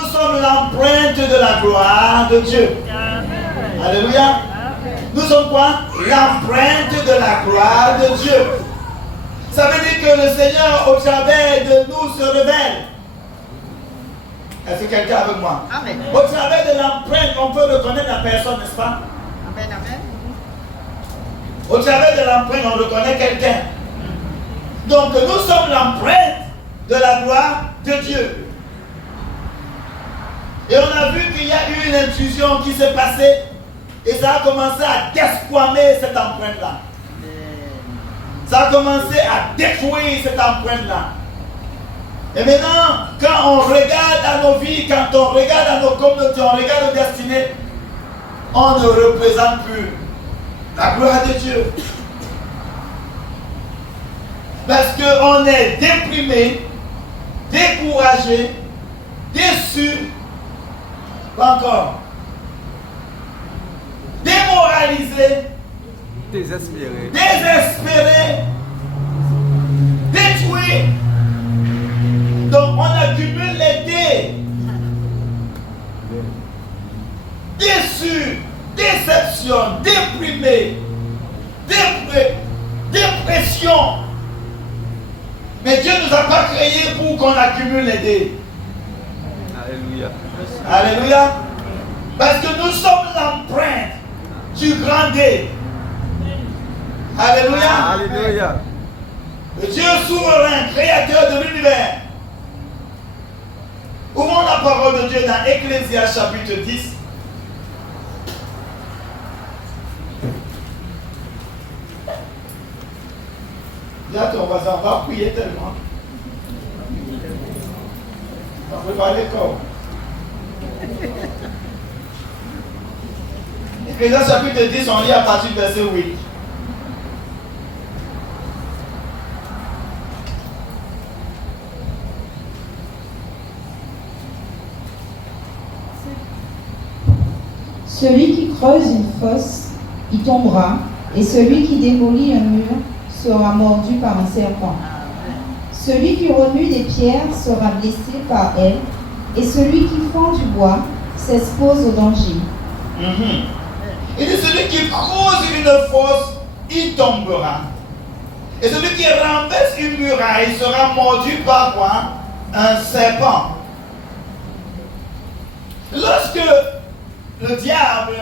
nous sommes l'empreinte de la gloire de Dieu. Amen. Alléluia. Amen. Nous sommes quoi? L'empreinte de la gloire de Dieu. Ça veut dire que le Seigneur au travers de nous se révèle. Est-ce que quelqu'un est avec moi? Amen. Au travers de l'empreinte, on peut reconnaître la personne, n'est-ce pas? Amen, amen. Au travers de l'empreinte, on reconnaît quelqu'un. Donc nous sommes l'empreinte de la gloire de Dieu. Et on a vu qu'il y a eu une intrusion qui s'est passée et ça a commencé à desquamer cette empreinte-là. Ça a commencé à détruire cette empreinte-là. Et maintenant, quand on regarde à nos vies, quand on regarde à nos communautés, on regarde nos destinées, on ne représente plus la gloire de Dieu. Parce qu'on est déprimé, découragé, déçu, pas encore, démoralisé, désespéré, détruit. Donc on accumule les dés. Déçu, déception, déprimé, dépression. Mais Dieu ne nous a pas créés pour qu'on accumule les dés. Alléluia. Alléluia. Parce que nous sommes l'empreinte du grand dé. Alléluia. Alléluia. Le Dieu souverain, créateur de l'univers. Ouvrons la parole de Dieu dans Ecclésiaste chapitre 10. Dis à ton voisin, on va prier tellement. On va préparer le corps. Ecclésiaste chapitre 10, on lit à partir du verset 8. Celui qui creuse une fosse y tombera, et celui qui démolit un mur sera mordu par un serpent. Celui qui remue des pierres sera blessé par elles, et celui qui fend du bois s'expose au danger. Il dit celui qui creuse une fosse, il tombera. Et celui qui renverse une muraille sera mordu par quoi? Un serpent. Lorsque le diable,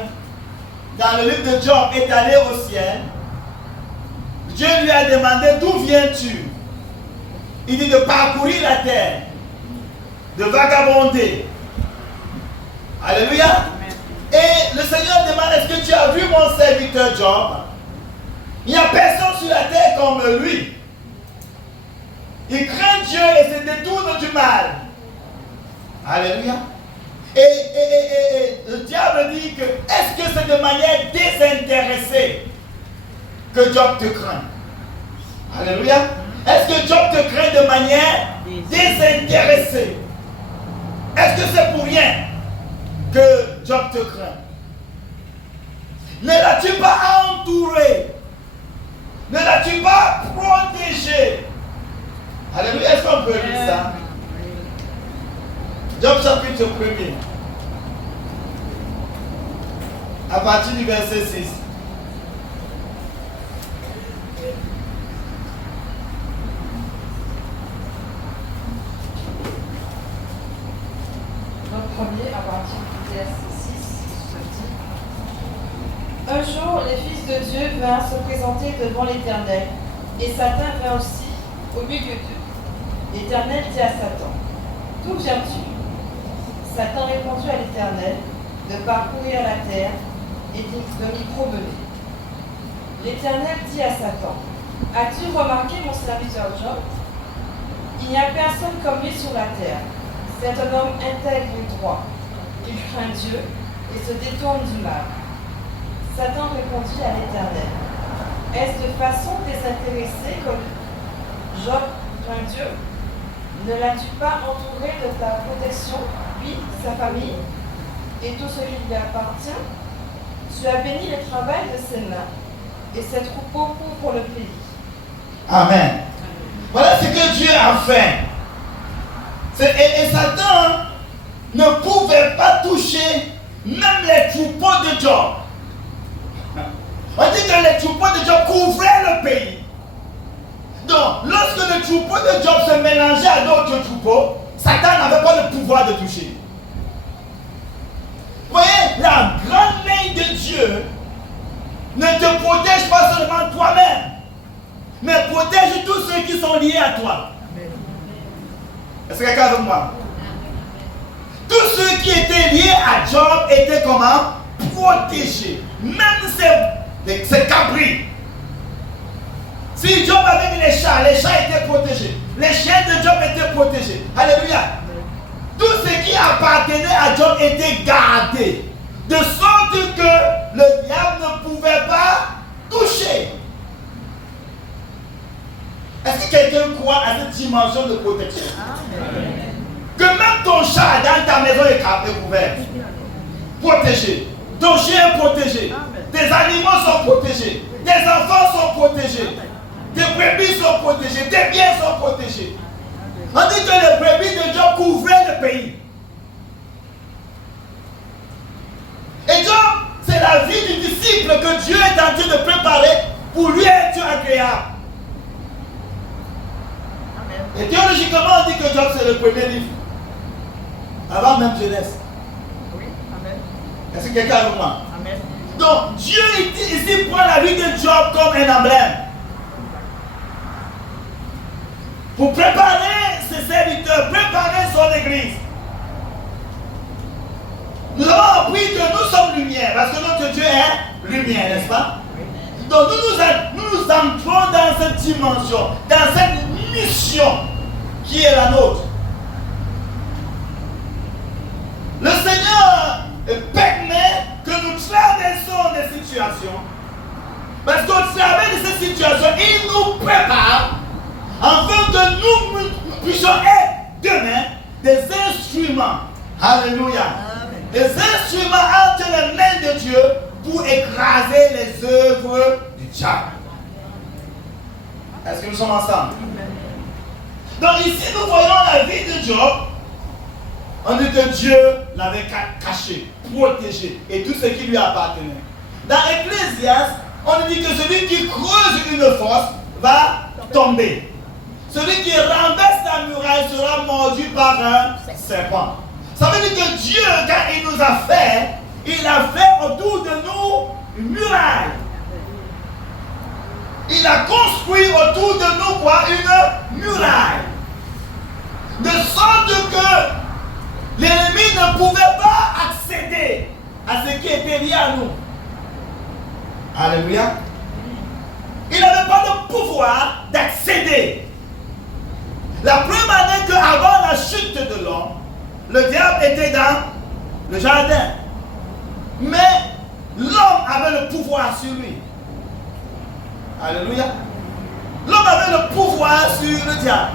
dans le livre de Job, est allé au ciel, Dieu lui a demandé d'où viens-tu? Il dit de parcourir la terre, de vagabonder. Alléluia. Et le Seigneur demande, est-ce que tu as vu mon serviteur Job? Il n'y a personne sur la terre comme lui. Il craint Dieu et se détourne du mal. Alléluia. Et le diable dit que, est-ce que c'est de manière désintéressée que Job te craint? Alléluia. Est-ce que Job te craint de manière désintéressée? Est-ce que c'est pour rien que Job te craint? Ne l'as-tu pas entouré? Ne l'as-tu pas protégé? Alléluia. Est-ce qu'on peut lire ça? Job chapitre 1er. À partir du verset 6. Donc, premier, à partir du verset 6, se dit: Un jour, les fils de Dieu vinrent se présenter devant l'Éternel, et Satan vint aussi au milieu d'eux. L'Éternel dit à Satan: D'où viens-tu? Satan répondit à l'Éternel de parcourir la terre et de m'y promener. L'Éternel dit à Satan: As-tu remarqué mon serviteur Job? Il n'y a personne comme lui sur la terre. C'est un homme intègre et droit. Il craint Dieu et se détourne du mal. Satan répondit à l'Éternel: Est-ce de façon désintéressée que Job craint Dieu? Ne l'as-tu pas entouré de ta protection, lui, sa famille, et tout ce qui lui appartient? Tu as béni le travail de ses mains, et ses troupeaux couvrent le pays. Amen. Voilà ce que Dieu a fait. Et Satan ne de Job. On dit que les troupeaux de Job couvraient le pays. Donc, lorsque le troupeau de Job se mélangeait à d'autres troupeaux, Satan n'avait pas le pouvoir de toucher. Vous voyez, la grande main de Dieu ne te protège pas seulement toi-même, mais protège tous ceux qui sont liés à toi. Est-ce que quelqu'un avec moi? Tous ceux qui étaient liés à Job étaient comment? Protégés. Même ces cabris. Si Job avait mis les chats étaient protégés. Les chiens de Job étaient protégés. Alléluia. Tout ce qui appartenait à Job était gardé. De sorte que le diable ne pouvait pas toucher. Est-ce que quelqu'un croit à cette dimension de protection? Que même ton chat dans ta maison est couvert. Protégé. Ton chien est protégé. Tes animaux sont protégés. Tes enfants sont protégés. Tes brebis sont protégés. Tes biens sont protégés. On dit que les brebis de Job couvraient le pays. Et Job, c'est la vie du disciple que Dieu est en train de préparer pour lui être agréable. Et théologiquement, on dit que Job, c'est le premier livre. Avant même Genèse. Oui, amen. Est-ce que quelqu'un avec moi? Amen. Donc, Dieu ici prend la vie de Job comme un emblème. Pour préparer ses serviteurs, préparer son église. Nous avons appris que nous sommes lumière, parce que notre Dieu est lumière, n'est-ce pas? Donc nous entrons dans cette dimension, dans cette mission qui est la nôtre. Le Seigneur permet que nous traversons des situations, parce qu'au travers de ces situations, il nous prépare afin que nous puissions être demain des instruments. Alléluia. Des instruments entre les mains de Dieu pour écraser les œuvres du diable. Est-ce que nous sommes ensemble? Donc ici nous voyons la vie de Job. On dit que Dieu l'avait caché, protégé et tout ce qui lui appartenait. Dans Ecclésiaste, on dit que celui qui creuse une fosse va tomber. Celui qui renverse la muraille sera mordu par un serpent. Ça veut dire que Dieu, quand il nous a fait, il a fait autour de nous une muraille. Il a construit autour de nous quoi? Une muraille. De sorte que l'ennemi ne pouvait pas accéder à ce qui était lié à nous. Alléluia. Il n'avait pas le pouvoir d'accéder. La première année qu'avant la chute de l'homme, le diable était dans le jardin. Mais l'homme avait le pouvoir sur lui. Alléluia. L'homme avait le pouvoir sur le diable.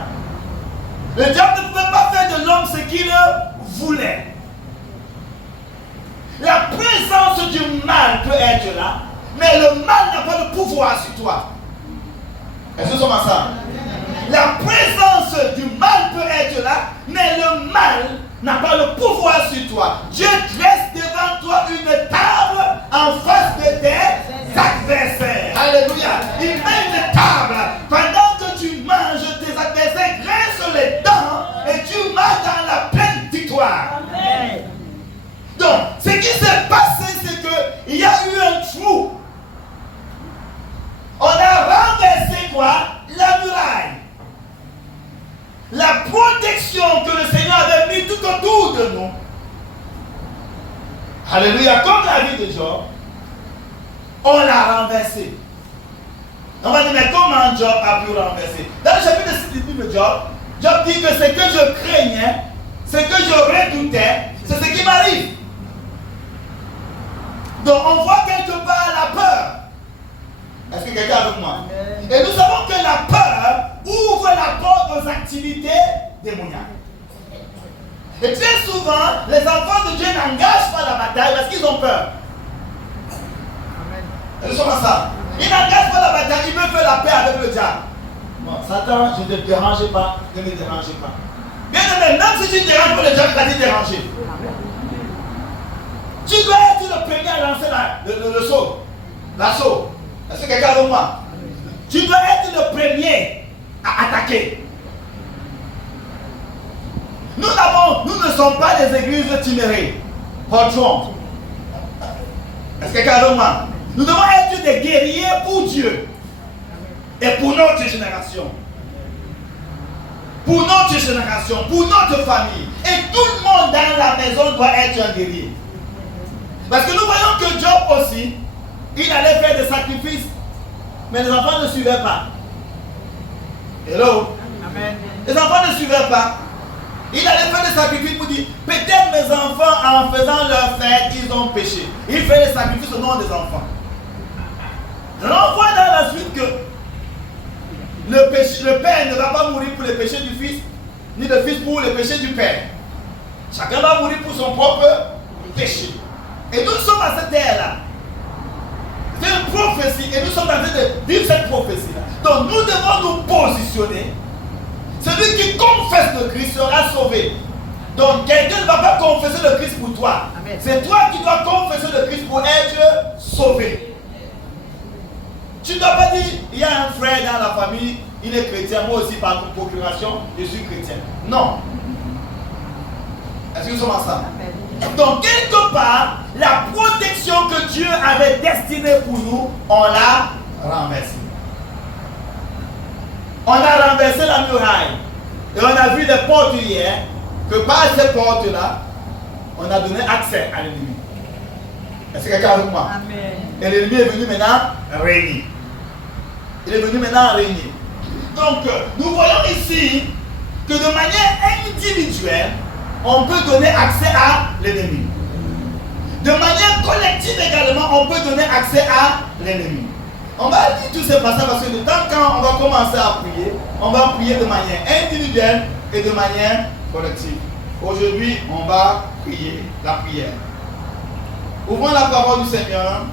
Le diable ne pouvait pas faire de l'homme ce qu'il voulait. La présence du mal peut être là, mais le mal n'a pas de pouvoir sur toi. Est-ce que nous sommes ensemble? La présence du mal peut être là, mais le mal n'a pas le pouvoir sur toi. Dieu dresse devant toi une table en face de tes adversaires. Alléluia. Il met une table. Pendant que tu manges, tes adversaires graissent les dents et tu marches dans la pleine victoire. Amen. Donc, ce qui s'est passé, c'est qu'il y a eu un trou. On a renversé quoi? La muraille. La protection que le Seigneur avait mis tout autour de nous. Alléluia. Comme la vie de Job, on l'a renversé. On va dire, mais comment Job a pu renverser? Dans le chapitre 6 du livre de Job, Job dit que ce que je craignais, ce que je redoutais, c'est ce qui m'arrive. Donc on voit quelque part la peur. Est-ce que quelqu'un est avec moi? Et nous savons que la peur ouvre la porte aux activités démoniaques. Et très souvent, les enfants de Dieu n'engagent pas la bataille parce qu'ils ont peur. Et nous sommes ensemble. Ils n'engagent pas la bataille, ils veulent faire la paix avec le diable. Bon, Satan, je ne te dérange pas, ne me dérangez pas. Bien aimé, même si tu ne déranges pas, le diable va te déranger. Tu dois être le premier à lancer le saut. L'assaut. Est-ce que quelqu'un avec moi? Tu dois être le premier à attaquer. Nous ne sommes pas des églises timérées. Hotron. Est-ce que quelqu'un avec moi? Nous devons être des guerriers pour Dieu et pour notre génération. Pour notre génération, pour notre famille. Et tout le monde dans la maison doit être un guerrier. Parce que nous voyons que Job aussi, il allait faire des sacrifices, mais les enfants ne suivaient pas. Hello? Amen. Les enfants ne suivaient pas. Il allait faire des sacrifices pour dire, peut-être mes enfants, en faisant leur fête, ils ont péché. Il fait des sacrifices au nom des enfants. Alors on voit dans la suite que le père ne va pas mourir pour les péchés du fils, ni le fils pour les péchés du père. Chacun va mourir pour son propre péché. Et nous sommes à cette ère-là. C'est une prophétie et nous sommes en train de vivre cette prophétie-là. Donc nous devons nous positionner. Celui qui confesse le Christ sera sauvé. Donc quelqu'un ne va pas confesser le Christ pour toi. C'est toi qui dois confesser le Christ pour être sauvé. Tu ne dois pas dire, il y a un frère dans la famille, il est chrétien, moi aussi par procuration, je suis chrétien. Non. Est-ce que nous sommes ensemble? Donc quelque part, la protection que Dieu avait destinée pour nous, on l'a renversée. On a renversé la muraille. Et on a vu les portes hier, que par ces portes-là, on a donné accès à l'ennemi. Est-ce que quelqu'un avec moi? Amen. Et l'ennemi est venu maintenant régner. Il est venu maintenant régner. Donc, nous voyons ici que de manière individuelle, on peut donner accès à l'ennemi. De manière collective également, on peut donner accès à l'ennemi. On va lire tous ces passages parce que de temps quand on va commencer à prier, on va prier de manière individuelle et de manière collective. Aujourd'hui, on va prier la prière. Ouvrons la parole du Seigneur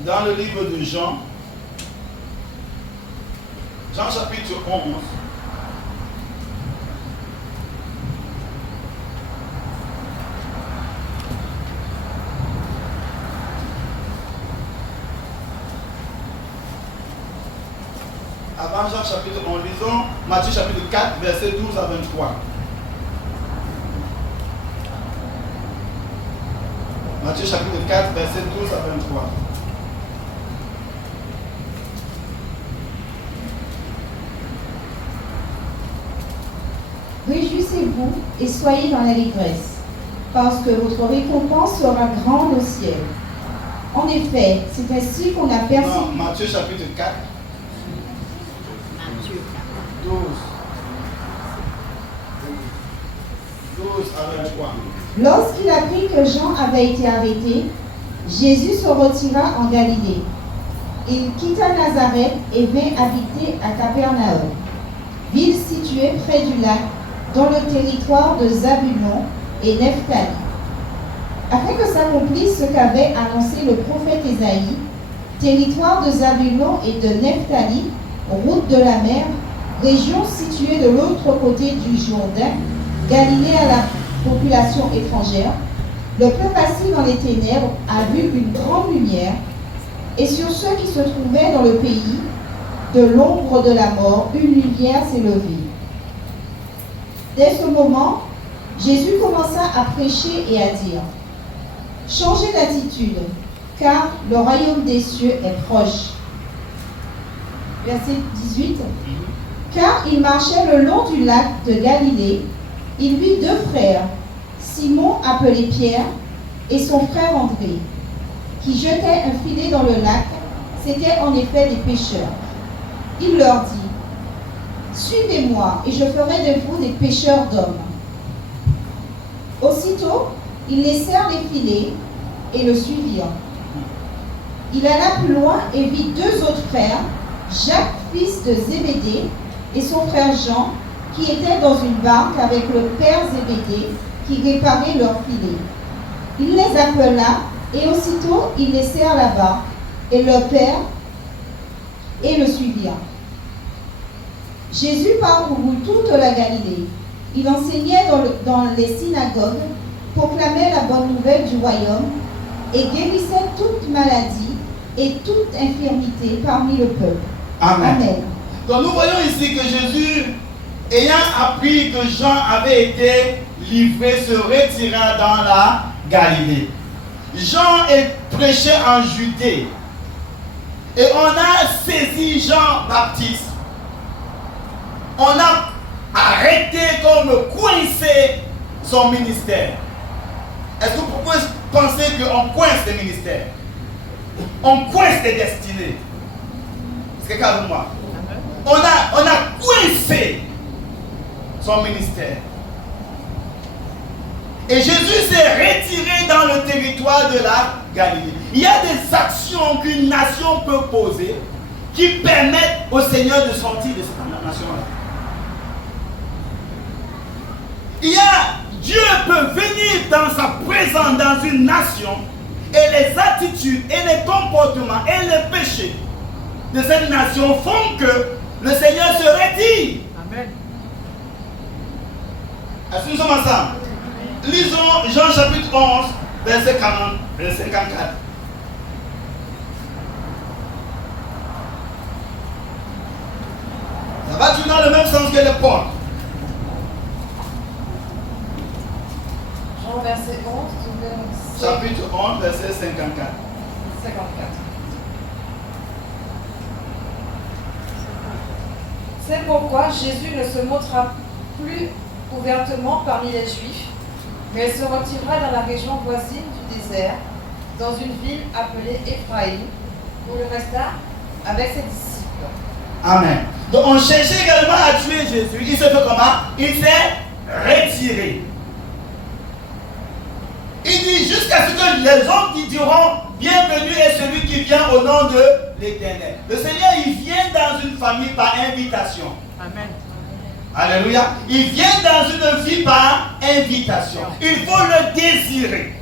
dans le livre de Jean. Jean chapitre 11. Avant Jean chapitre 11, lisons Matthieu chapitre 4, verset 12 à 23. Matthieu chapitre 4, verset 12 à 23. Réjouissez-vous et soyez dans l'allégresse, parce que votre récompense sera grande au ciel. En effet, c'est ainsi qu'on a perçu. Non, Matthieu chapitre 4. 12 à 23. Lorsqu'il apprit que Jean avait été arrêté, Jésus se retira en Galilée. Il quitta Nazareth et vint habiter à Capernaum, ville située près du lac, dans le territoire de Zabulon et Nephtali, afin que s'accomplisse ce qu'avait annoncé le prophète Ésaïe, territoire de Zabulon et de Nephtali, route de la mer, région située de l'autre côté du Jourdain, Galilée à la population étrangère. Le peuple assis dans les ténèbres a vu une grande lumière, et sur ceux qui se trouvaient dans le pays de l'ombre de la mort, une lumière s'est levée. Dès ce moment, Jésus commença à prêcher et à dire: changez d'attitude, car le royaume des cieux est proche. Verset 18. Car il marchait le long du lac de Galilée, il vit deux frères, Simon appelé Pierre et son frère André, qui jetaient un filet dans le lac. C'étaient en effet des pêcheurs. Il leur dit: suivez-moi et je ferai de vous des pêcheurs d'hommes. Aussitôt, ils laissèrent les filets et le suivirent. Il alla plus loin et vit deux autres frères, Jacques, fils de Zébédée, et son frère Jean, qui étaient dans une barque avec le père Zébédée, qui réparait leurs filets. Il les appela, et aussitôt ils laissèrent la barque et leur père et le suivirent. Jésus parcourut toute la Galilée. Il enseignait dans les synagogues, proclamait la bonne nouvelle du royaume et guérissait toute maladie et toute infirmité parmi le peuple. Amen. Amen. Donc nous voyons ici que Jésus, ayant appris que Jean avait été livré, se retira dans la Galilée. Jean est prêché en Judée. Et on a saisi Jean-Baptiste. On a arrêté comme coincé son ministère. Est-ce que vous pouvez penser qu'on coince les ministères? On coince les destinées. C'est quelqu'un avec moi? On a coincé son ministère. Et Jésus s'est retiré dans le territoire de la Galilée. Il y a des actions qu'une nation peut poser qui permettent au Seigneur de sortir de cette nation-là. Dieu peut venir dans sa présence dans une nation et les attitudes et les comportements et les péchés de cette nation font que le Seigneur se retire. Amen. Est-ce que nous sommes ensemble? Lisons Jean chapitre 11, verset 40, verset 54. Ça va toujours dans le même sens que les portes. Jean verset 11, Chapitre 11, verset 54. 54. C'est pourquoi Jésus ne se montra plus ouvertement parmi les Juifs, mais il se retira dans la région voisine du désert, dans une ville appelée Éphraïm, où il resta avec ses disciples. Amen. Donc on cherchait également à tuer Jésus. Il s'est fait comment? Il s'est retiré. Il dit jusqu'à ce que les hommes qui diront bienvenue est celui qui vient au nom de l'Éternel. Le Seigneur, il vient dans une famille par invitation. Amen. Alléluia. Il vient dans une vie par invitation. Il faut le désirer.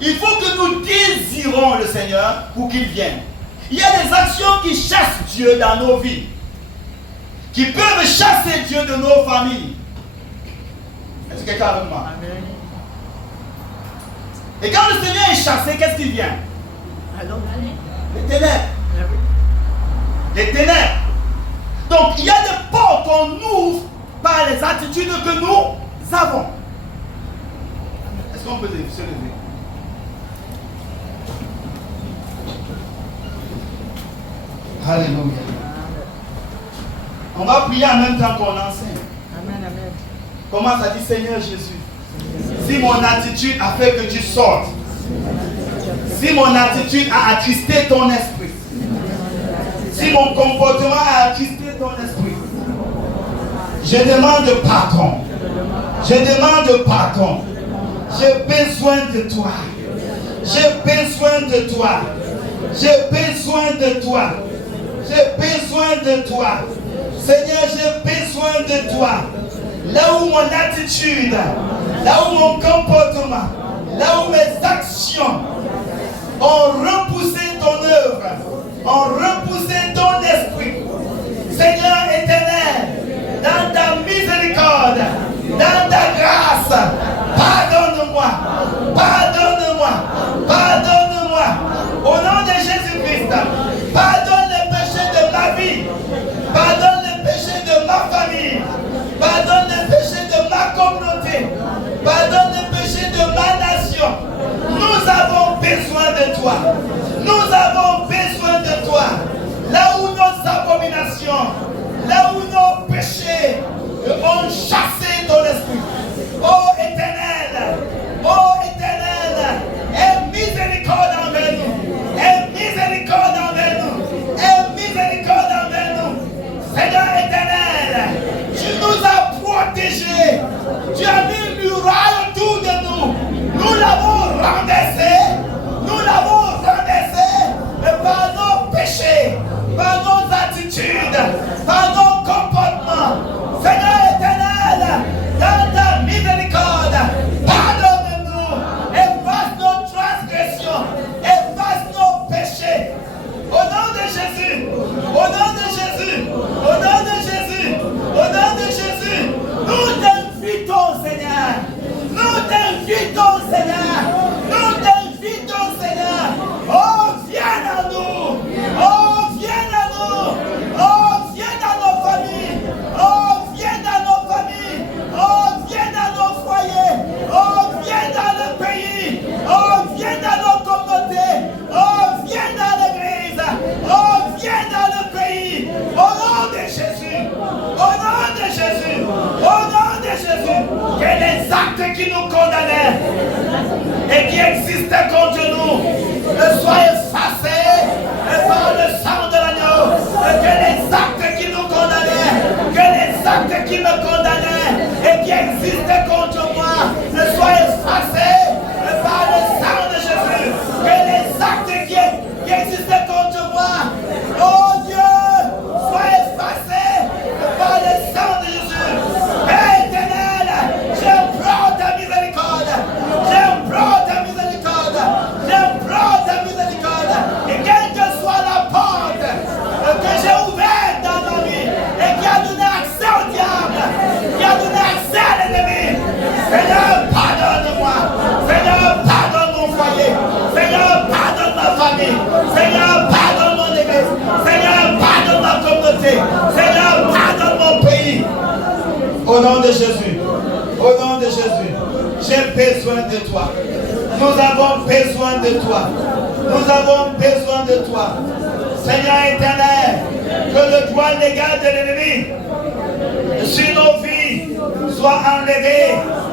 Il faut que nous désirons le Seigneur pour qu'il vienne. Il y a des actions qui chassent Dieu dans nos vies, qui peuvent chasser Dieu de nos familles. Est-ce que quelqu'un avec moi? Amen. Et quand le Seigneur est chassé, qu'est-ce qui vient? Alors, Les ténèbres. ah oui. Les ténèbres. Donc il y a des portes qu'on ouvre par les attitudes que nous avons. Est-ce qu'on peut se lever? Alléluia. On va prier en même temps qu'on enseigne. Amen, amen. Comment ça dit, Seigneur Jésus? Si mon attitude a fait que tu sortes, si mon attitude a attristé ton esprit, si mon comportement a attristé ton esprit, je demande pardon. Je demande pardon. J'ai besoin de toi. J'ai besoin de toi. J'ai besoin de toi. J'ai besoin de toi. Seigneur, j'ai besoin de toi. Là où mon attitude, là où mon comportement, là où mes actions ont repoussé ton œuvre, ont repoussé ton esprit. Seigneur éternel, dans ta miséricorde, dans ta grâce, pardonne-moi, pardonne-moi, pardonne-moi. Au nom de Jésus-Christ, pardonne les péchés de ma vie, pardonne les péchés de ma famille, pardonne les péchés de ma communauté, pardonne les péchés de ma nation. Nous avons besoin de toi. Nous avons besoin de toi. Là où nos abominations, là où nos péchés ont chassé ton esprit. Ô éternel, aie miséricorde envers nous. Aie miséricorde envers nous. Aie miséricorde envers nous. Seigneur éternel, tu nous as protégés. Tu as mis une muraille autour de nous. Nous l'avons renversé. Nous l'avons renversé par nos péchés, par nos attitudes, par nos comportements. Seigneur éternel, dans ta miséricorde, pardonne-nous, efface nos transgressions, efface nos péchés. Au nom de Jésus, au nom de Jésus, au nom de Jésus, au nom de Jésus. qui nous condamnait et qui existait contre nous soit effacé par le sang de l'agneau. Que les actes qui nous condamnaient, que les actes qui me condamnaient et qui existaient contre moi soient effacés par le sang de Jésus. Que les actes qui existaient contre moi, oh Dieu, soient effacés par le sang de Jésus. Père éternel, j'implore ta miséricorde. J'implore ta miséricorde. J'implore ta miséricorde. Et quelle que soit la porte que j'ai ouverte dans ma vie et qui a donné accès au diable, qui a donné accès à l'ennemi, Seigneur, pardonne-moi. Seigneur, pardonne mon foyer. Seigneur, pardonne ma famille. Seigneur, pardonne mon église. Seigneur, pardonne ma communauté. Seigneur, pardonne mon pays. Au nom de Jésus. Au nom de Jésus. J'ai besoin de toi. Nous avons besoin de toi. Nous avons besoin de toi. Seigneur éternel, que le droit légal de l'ennemi sur nos vies soit enlevé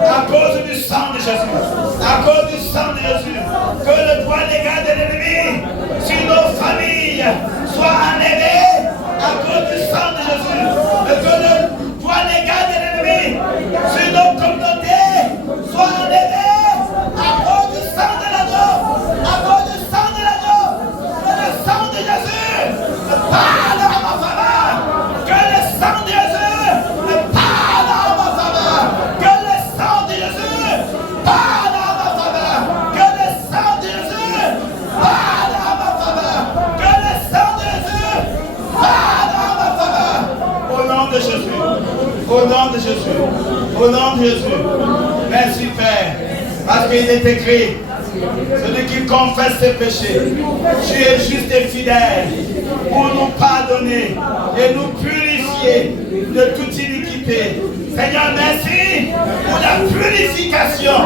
à cause du sang de Jésus. À cause du sang de Jésus. Que le droit légal de l'ennemi sur nos familles soit enlevé à cause du sang de Jésus. Que le droit légal de l'ennemi sur nos communautés soit enlevé à cause du sang de l'agneau. À cause du sang de l'agneau. Que le sang de Jésus parle à ma faveur. Que le sang de Jésus parle à ma faveur. Que le sang de Jésus parle à ma faveur. Que le sang de Jésus parle à ma faveur. Que le sang de Jésus parle à ma faveur. Au nom de Jésus. Au nom de Jésus. Au nom de Jésus. Merci Père. Parce qu'il est écrit, celui qui confesse ses péchés, tu es juste et fidèle pour nous pardonner et nous purifier de toute iniquité. Seigneur, merci pour la purification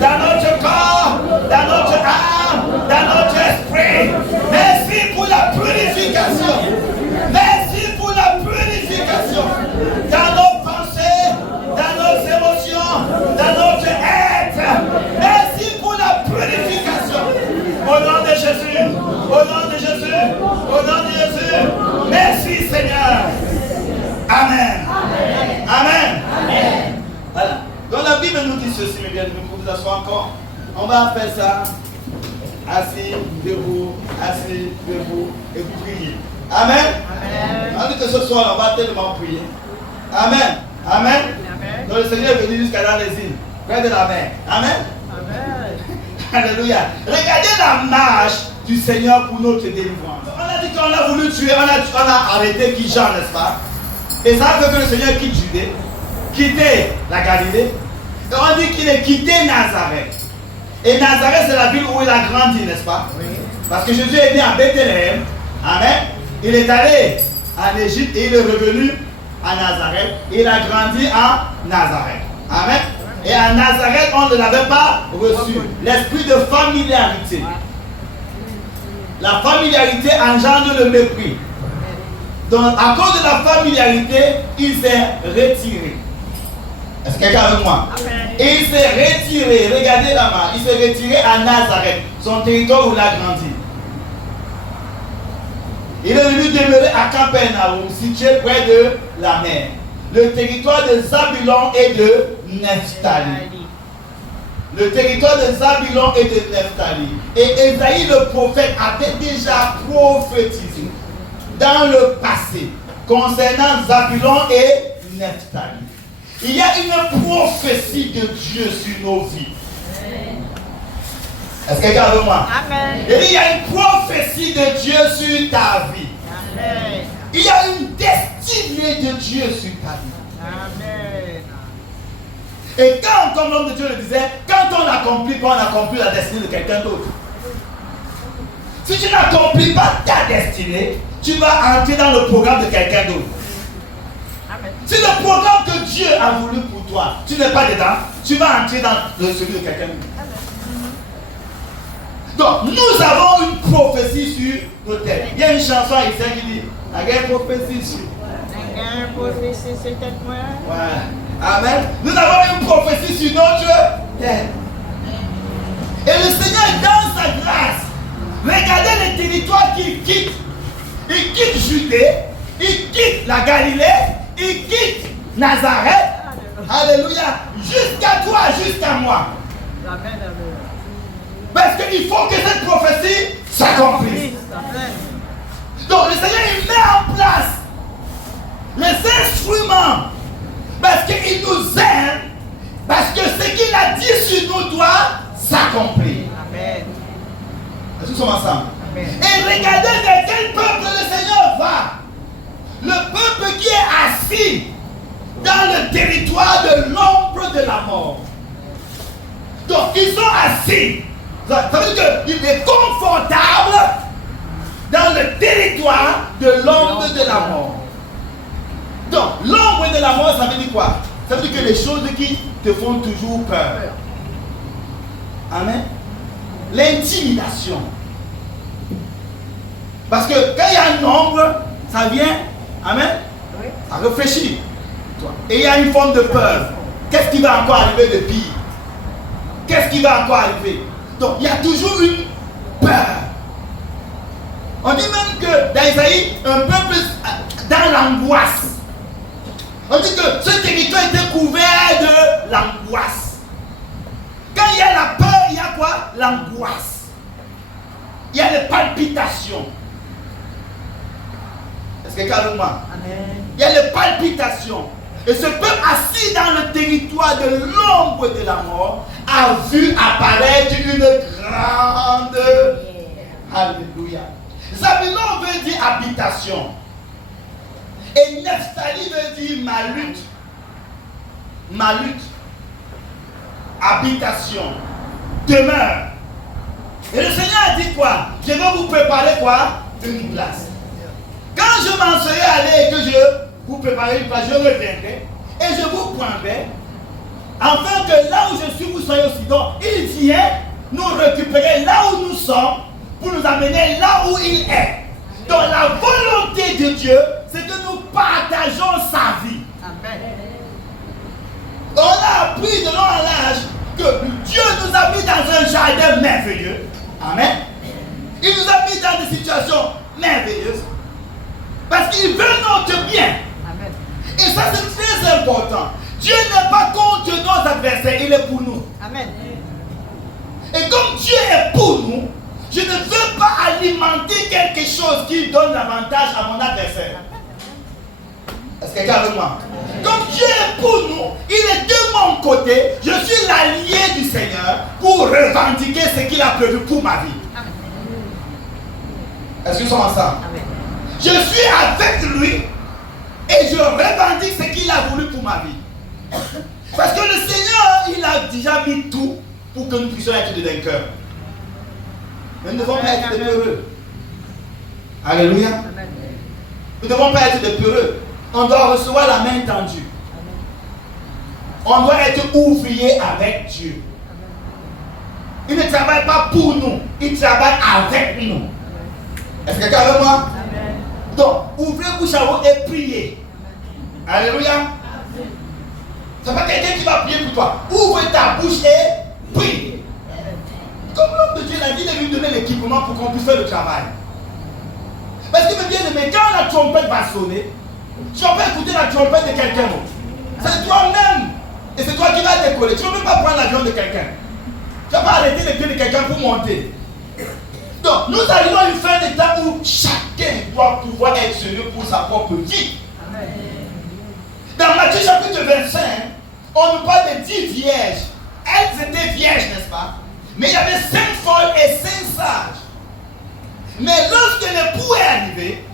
dans notre corps, dans notre âme, dans notre esprit. Merci pour la purification. Merci pour la purification dans nos pensées, dans nos émotions, dans notre être. Merci pour la purification. Au nom de Jésus, au nom de Jésus, au nom de Jésus. Merci Seigneur. Amen. Amen. Amen. Amen. Voilà. Donc la Bible nous dit ceci, mes bien-aimés, pour vous asseoir encore. On va faire ça. Assis, debout, et vous priez. Amen. Amen. Alors que ce soir, on va tellement prier. Amen. Amen. Amen. Donc le Seigneur est venu jusqu'à dans les îles, près de la mer. Amen. Amen. Alléluia. Regardez la marche du Seigneur pour notre délivrance. On a dit qu'on a voulu tuer, on a arrêté qui Jean, n'est-ce pas? Et ça veut que le Seigneur quitte Judée, quitté la Galilée. Et on dit qu'il est quitté Nazareth. Et Nazareth, c'est la ville où il a grandi, n'est-ce pas? Oui. Parce que Jésus est né à Bethléem. Amen. Il est allé en Égypte et il est revenu à Nazareth. Il a grandi à Nazareth. Amen. Et à Nazareth, on ne l'avait pas reçu. L'esprit de familiarité. La familiarité engendre le mépris. Donc, à cause de la familiarité, il s'est retiré. Est-ce que quelqu'un est avec moi? Amen. Et il s'est retiré, regardez la main, il s'est retiré à Nazareth, son territoire où il a grandi. Il est venu demeurer à Capernaum, situé près de la mer, le territoire de Zabulon et de Nephtali. Le territoire de Zabulon et de Nephtali. Et Ésaïe le prophète avait déjà prophétisé dans le passé concernant Zabulon et Nephtali. Il y a une prophétie de Dieu sur nos vies. Est-ce que quelqu'un veut moi? Amen. Et il y a une prophétie de Dieu sur ta vie. Amen. Il y a une destinée de Dieu sur ta vie. Amen. Et quand, comme l'homme de Dieu le disait, quand on n'accomplit pas, on accomplit la destinée de quelqu'un d'autre. Si tu n'accomplis pas ta destinée, tu vas entrer dans le programme de quelqu'un d'autre. Si le programme que Dieu a voulu pour toi, tu n'es pas dedans, tu vas entrer dans celui de quelqu'un d'autre. Donc, nous avons une prophétie sur nos têtes. Il y a une chanson haïtienne qui dit, il y a une prophétie sur. Il y a une prophétie sur tête moi. Ouais. Amen. Nous avons une prophétie sur notre tête. Et le Seigneur, dans sa grâce, regardez les territoires qu'il quitte. Il quitte Judée, il quitte la Galilée, il quitte Nazareth. Alléluia. Jusqu'à toi, jusqu'à moi. Amen. Parce qu'il faut que cette prophétie s'accomplisse. Donc le Seigneur, il met en place les instruments. Parce qu'il nous aime. Parce que ce qu'il a dit sur nous doit s'accomplir. Amen. Est-ce que nous sommes ensemble? Amen. Et regardez de quel peuple le Seigneur va. Le peuple qui est assis dans le territoire de l'ombre de la mort. Donc ils sont assis. Ça veut dire qu'il est confortable dans le territoire de l'ombre de la mort. Donc l'ombre de la mort, ça veut dire quoi? Ça veut dire que les choses qui te font toujours peur. Amen. L'intimidation. Parce que quand il y a une ombre, ça vient, amen, ça réfléchit. Et il y a une forme de peur. Qu'est-ce qui va encore arriver de pire? Qu'est-ce qui va encore arriver? Donc il y a toujours une peur. On dit même que dans Isaïe, un peuple dans l'angoisse. On dit que ce territoire était couvert de l'angoisse. Quand il y a la peur, il y a quoi? L'angoisse. Il y a les palpitations. Est-ce que calme-moi? Il y a les palpitations. Et ce peuple assis dans le territoire de l'ombre de la mort a vu apparaître une grande... Alléluia. Zabulon veut dire habitation. Et Nephtali veut dire ma lutte. Ma lutte. Habitation. Demeure. Et le Seigneur a dit quoi? Je vais vous préparer quoi? Une place. Quand je m'en serai allé et que je vous préparerai une place, je reviendrai et je vous prendrai, afin que là où je suis, vous soyez aussi. Donc, il vient nous récupérer là où nous sommes pour nous amener là où il est. Donc, la volonté de Dieu, c'est que nous partageons sa vie. Amen. On a appris de long en large que Dieu nous a mis dans un jardin merveilleux. Amen. Il nous a mis dans des situations merveilleuses. Parce qu'il veut notre bien. Amen. Et ça, c'est très important. Dieu n'est pas contre nos adversaires, il est pour nous. Amen. Et comme Dieu est pour nous, je ne veux pas alimenter quelque chose qui donne l'avantage à mon adversaire. Est-ce que quelqu'un avec moi? Comme Dieu est pour nous, il est de mon côté, je suis l'allié du Seigneur pour revendiquer ce qu'il a prévu pour ma vie. Est-ce que nous sommes ensemble? Amen. Je suis avec lui et je revendique ce qu'il a voulu pour ma vie. Parce que le Seigneur, il a déjà mis tout pour que nous puissions être des vainqueurs. Mais nous ne devons pas être des peureux. Alléluia. Amen. Nous ne devons pas être des peureux. On doit recevoir la main tendue. On doit être ouvrier avec Dieu. Il ne travaille pas pour nous, il travaille avec nous. Est-ce que quelqu'un avec moi? Amen. Donc, ouvrez bouche à vous et priez. Alléluia. Ce n'est pas quelqu'un qui va prier pour toi. Ouvre ta bouche et prie. Comme l'homme de Dieu l'a dit, il est venu donner l'équipement pour qu'on puisse faire le travail. Parce que bien aimé, quand la trompette va sonner, tu vas pas écouter la trompette de quelqu'un d'autre. C'est toi-même. Et c'est toi qui vas décoller. Tu ne peux pas prendre l'avion de quelqu'un. Tu ne vas pas arrêter les pieds de quelqu'un pour monter. Donc, nous arrivons à une fin de temps où chacun doit pouvoir être sérieux pour sa propre vie. Amen. Dans Matthieu chapitre 25, on nous parle de 10 vierges. Elles étaient vierges, n'est-ce pas? Mais il y avait 5 folles et 5 sages. Mais lorsque l'époux est arrivé,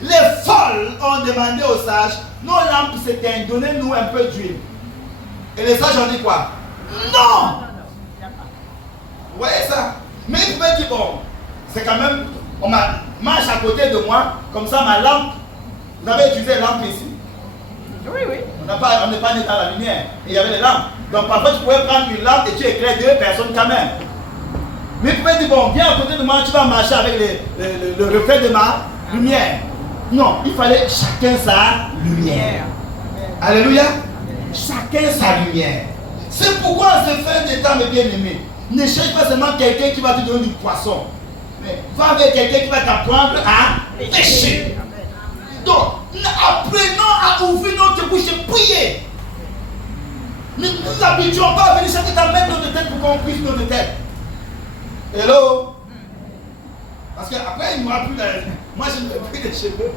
les folles ont demandé aux sages, nos lampes s'éteignent, donnez-nous un peu d'huile. Et les sages ont dit quoi? Non! Vous voyez ça? Mais ils pouvaient dire, bon, c'est quand même, on marche à côté de moi, comme ça ma lampe, vous avez utilisé les lampes ici? Oui, oui. On n'est pas né dans la lumière, et il y avait les lampes. Donc parfois tu pouvais prendre une lampe et tu éclaires 2 personnes quand même. Mais tu pouvais dire, bon, viens à côté de moi, tu vas marcher avec le reflet de ma lumière. Non, il fallait chacun sa lumière. Alléluia. Chacun sa lumière. C'est pourquoi en ce fin des temps, mes bien-aimés, ne cherche pas seulement quelqu'un qui va te donner du poisson, mais va avec quelqu'un qui va t'apprendre à pêcher. Donc, apprenons à ouvrir notre bouche et prier. Ne nous habituons pas à venir chercher ta main dans notre tête pour qu'on puisse notre tête. Hello? Parce qu'après, il n'y aura plus la... Moi, je ne veux plus de cheveux.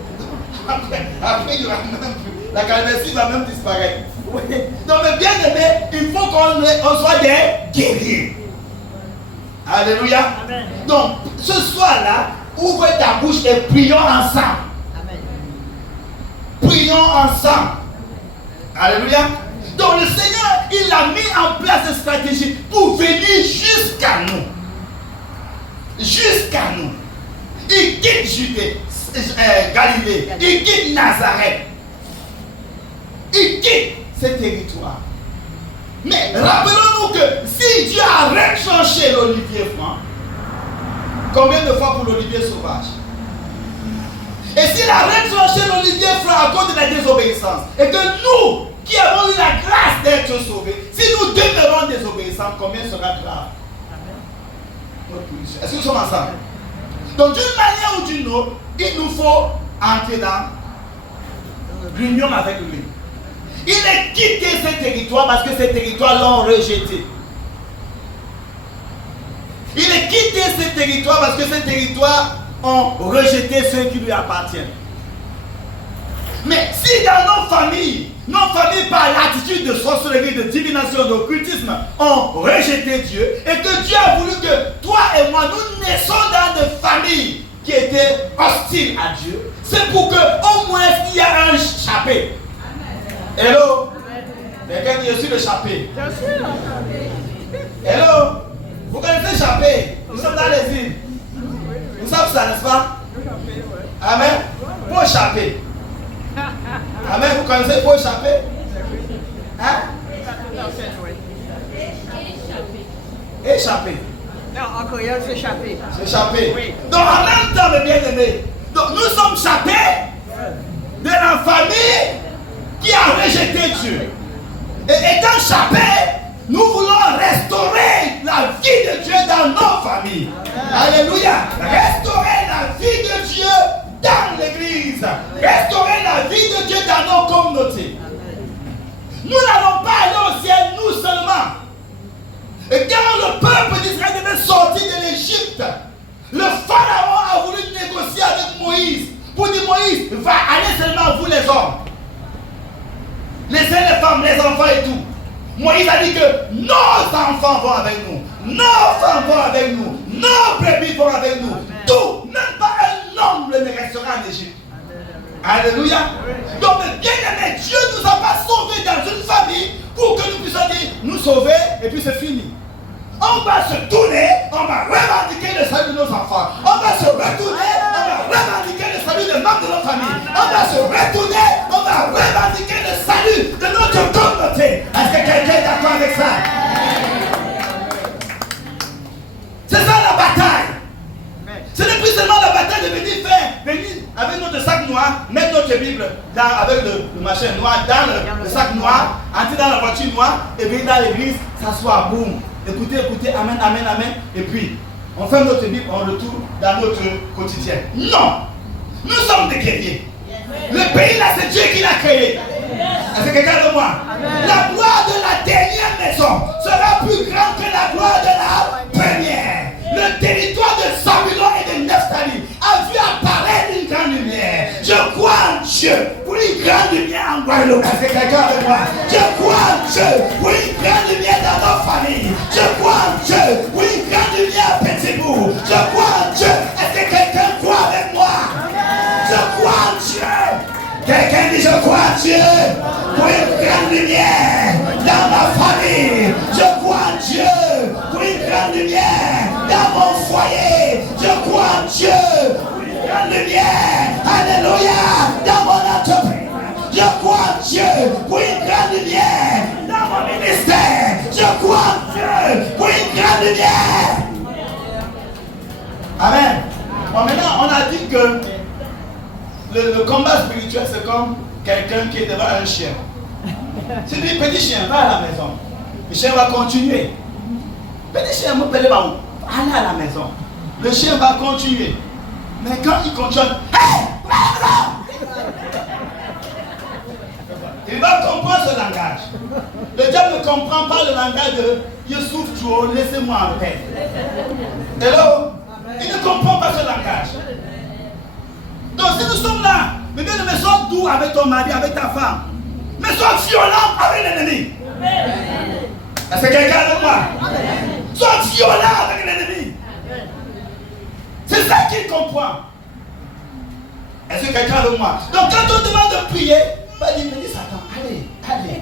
Après, il n'y aura même plus. La calvitie va même disparaître. Donc, mes bien-aimés, il faut qu'on soit des guerriers. Alléluia. Amen. Donc, ce soir-là, ouvre ta bouche et prions ensemble. Amen. Prions ensemble. Alléluia. Donc, le Seigneur, il a mis en place une stratégie pour venir jusqu'à nous. Jusqu'à nous. Il quitte Judée, Galilée, il quitte Nazareth. Il quitte ce territoire. Mais rappelons-nous que si Dieu a retranché l'olivier franc, combien de fois pour l'olivier sauvage? Et s'il a retranché l'olivier franc à cause de la désobéissance, et que nous, qui avons eu la grâce d'être sauvés, si nous demeurons désobéissants, combien sera grave? Est-ce que nous sommes ensemble? Donc d'une manière ou d'une autre, il nous faut entrer dans l'union avec lui. Il a quitté ce territoire parce que ces territoires l'ont rejeté. Il a quitté ce territoire parce que ces territoires ont rejeté ceux qui lui appartiennent. Mais si dans nos familles par l'attitude de sorcellerie, de divination, d'occultisme ont rejeté Dieu et que Dieu a voulu que toi et moi nous naissions dans des familles qui étaient hostiles à Dieu, c'est pour que au moins il y a un chapelet. Hello? Quelqu'un dit je suis le chapelet. Hello? Vous connaissez chapelet? Nous sommes dans les îles. Vous savez ça, n'est-ce pas? Amen. Pour échapper. Amen. Vous connaissez pour échapper? Hein? Échapper. Non, en créole, c'est échapper. S'échapper. Oui. Donc en même temps, mes bien-aimés, donc nous sommes chappés de la famille qui a rejeté Dieu. Et étant chappés, nous voulons restaurer la vie de Dieu dans nos familles. Alléluia. Restaurer la vie de Dieu dans l'église. Restaurer la vie de Dieu dans nos communautés. Nous n'allons pas aller au ciel, nous seulement. Et quand le peuple d'Israël devait sortir de l'Égypte, le pharaon a voulu négocier avec Moïse pour dire Moïse, va aller seulement vous les hommes. Laissez les femmes, les enfants et tout. Moïse a dit que nos enfants vont avec nous, nos femmes vont avec nous, nos brebis vont avec nous. Tout, même pas un homme ne restera en Égypte. Alléluia. Donc, bien aimé, Dieu ne nous a pas sauvés dans une famille pour que nous puissions dire nous sauver et puis c'est fini. On va se tourner, on va revendiquer le salut de nos enfants. On va se retourner, on va revendiquer le salut des membres de notre famille. On va se retourner, on va revendiquer le salut de notre communauté. Est-ce que quelqu'un est d'accord avec ça? C'est ça la bataille. Ce n'est plus seulement la bataille de venir avec notre sac noir, mettre notre Bible avec le machin noir dans le sac noir, entrer dans la voiture noire et venir dans l'église, s'asseoir, boum. Écoutez, amen, amen, amen. Et puis, on ferme notre Bible, on retourne dans notre quotidien. Non! Nous sommes des guerriers. Le pays là, c'est Dieu qui l'a créé. Est-ce que quelqu'un de moi? La gloire de la dernière maison sera plus grande que la gloire de la première. Le territoire de Zabulon et de Nephtali a vu apparaître une grande lumière. Je crois en Dieu pour une grande lumière en Guadeloupe. Est-ce que quelqu'un avec moi? Je crois en Dieu pour une grande lumière dans nos familles. Je crois en Dieu pour une grande lumière à Petit-Bourg. Je crois en Dieu. Est-ce que quelqu'un croit avec moi? Je crois en Dieu. Quelqu'un dit je crois en Dieu pour une grande lumière dans ma famille. Je crois en Dieu pour une grande lumière dans mon foyer. Je crois en Dieu pour une grande lumière, alléluia, dans mon entreprise. Je crois en Dieu pour une grande lumière dans mon ministère. Je crois en Dieu pour une grande lumière. Amen. Bon, maintenant, on a dit que le combat spirituel, c'est comme quelqu'un qui est devant un chien. Tu dis, petit chien, va à la maison. Le chien va continuer. Petit chien, mon père, va où? Allez à la maison. Le chien va continuer. Mais quand il continue, hey, il va comprendre ce langage. Le diable ne comprend pas le langage de Youssouf Chouo, laissez-moi en paix. Hello? Il ne comprend pas ce langage. Donc si nous sommes là, mais bien ne sois doux avec ton mari, avec ta femme. Mais sois violent avec l'ennemi. Est-ce que quelqu'un avec moi? Sois violent avec l'ennemi. C'est ça qu'il comprend. Est-ce que quelqu'un avec moi? Donc quand on demande de prier, va dire, mais dis Satan, allez.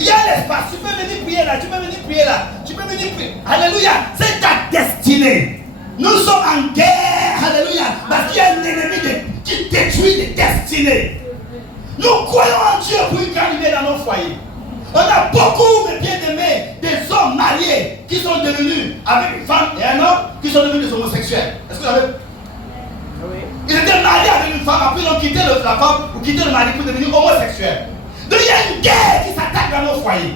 Il y a l'espace, tu peux venir prier là, tu peux venir prier. Alléluia, c'est ta destinée. Nous sommes en guerre, alléluia, parce qu'il y a un ennemi qui détruit des destinées. Nous croyons en Dieu pour une grande lumière dans nos foyers. On a beaucoup, mes bien-aimés, des hommes mariés qui sont devenus, avec une femme et un homme, qui sont devenus des homosexuels. Est-ce que vous savez? Oui. Ils étaient mariés avec une femme, après ils ont quitté la femme ou quitté le mari pour devenir homosexuels. Donc il y a une guerre qui s'attaque dans nos foyers.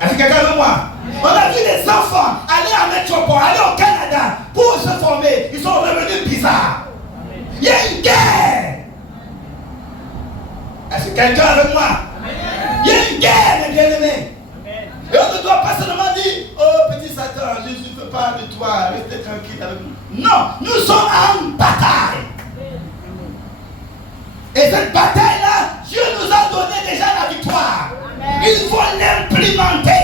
Est-ce que quelqu'un veut moi? On a vu des enfants aller en métropole, aller au Canada pour se former. Ils sont revenus bizarres. Il y a une guerre. Est-ce que quelqu'un avec moi? Il y a une guerre, mes bien-aimés. Et on ne doit pas seulement dire, oh petit Satan, Jésus ne veut pas de toi, restez tranquille avec nous. Non, nous sommes en bataille. Et cette bataille-là, Dieu nous a donné déjà la victoire. Il faut l'implémenter.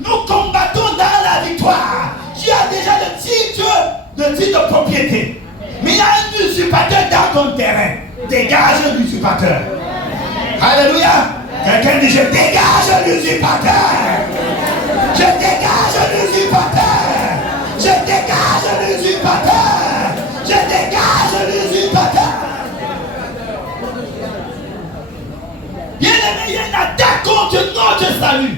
Nous combattons dans la victoire. Dieu a déjà le titre de propriété. Mais il y a un usurpateur dans ton terrain. Dégage l'usurpateur. Alléluia. Quelqu'un dit, je dégage l'usurpateur. Je dégage l'usurpateur. Je dégage l'usurpateur. Je dégage l'usurpateur. Bien-aimé, il y a une attaque contre notre salut.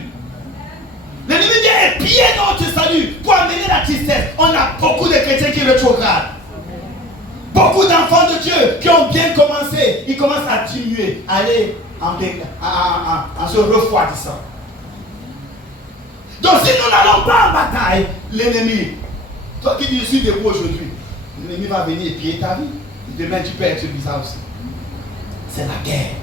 L'ennemi vient épier notre salut pour amener la tristesse. On a beaucoup de chrétiens qui rétrogradent. Beaucoup d'enfants de Dieu qui ont bien commencé, ils commencent à diminuer, aller en se refroidissant. Donc si nous n'allons pas en bataille, l'ennemi, toi qui dis je suis debout aujourd'hui, l'ennemi va venir épier ta vie. Demain tu peux être bizarre aussi. C'est la guerre.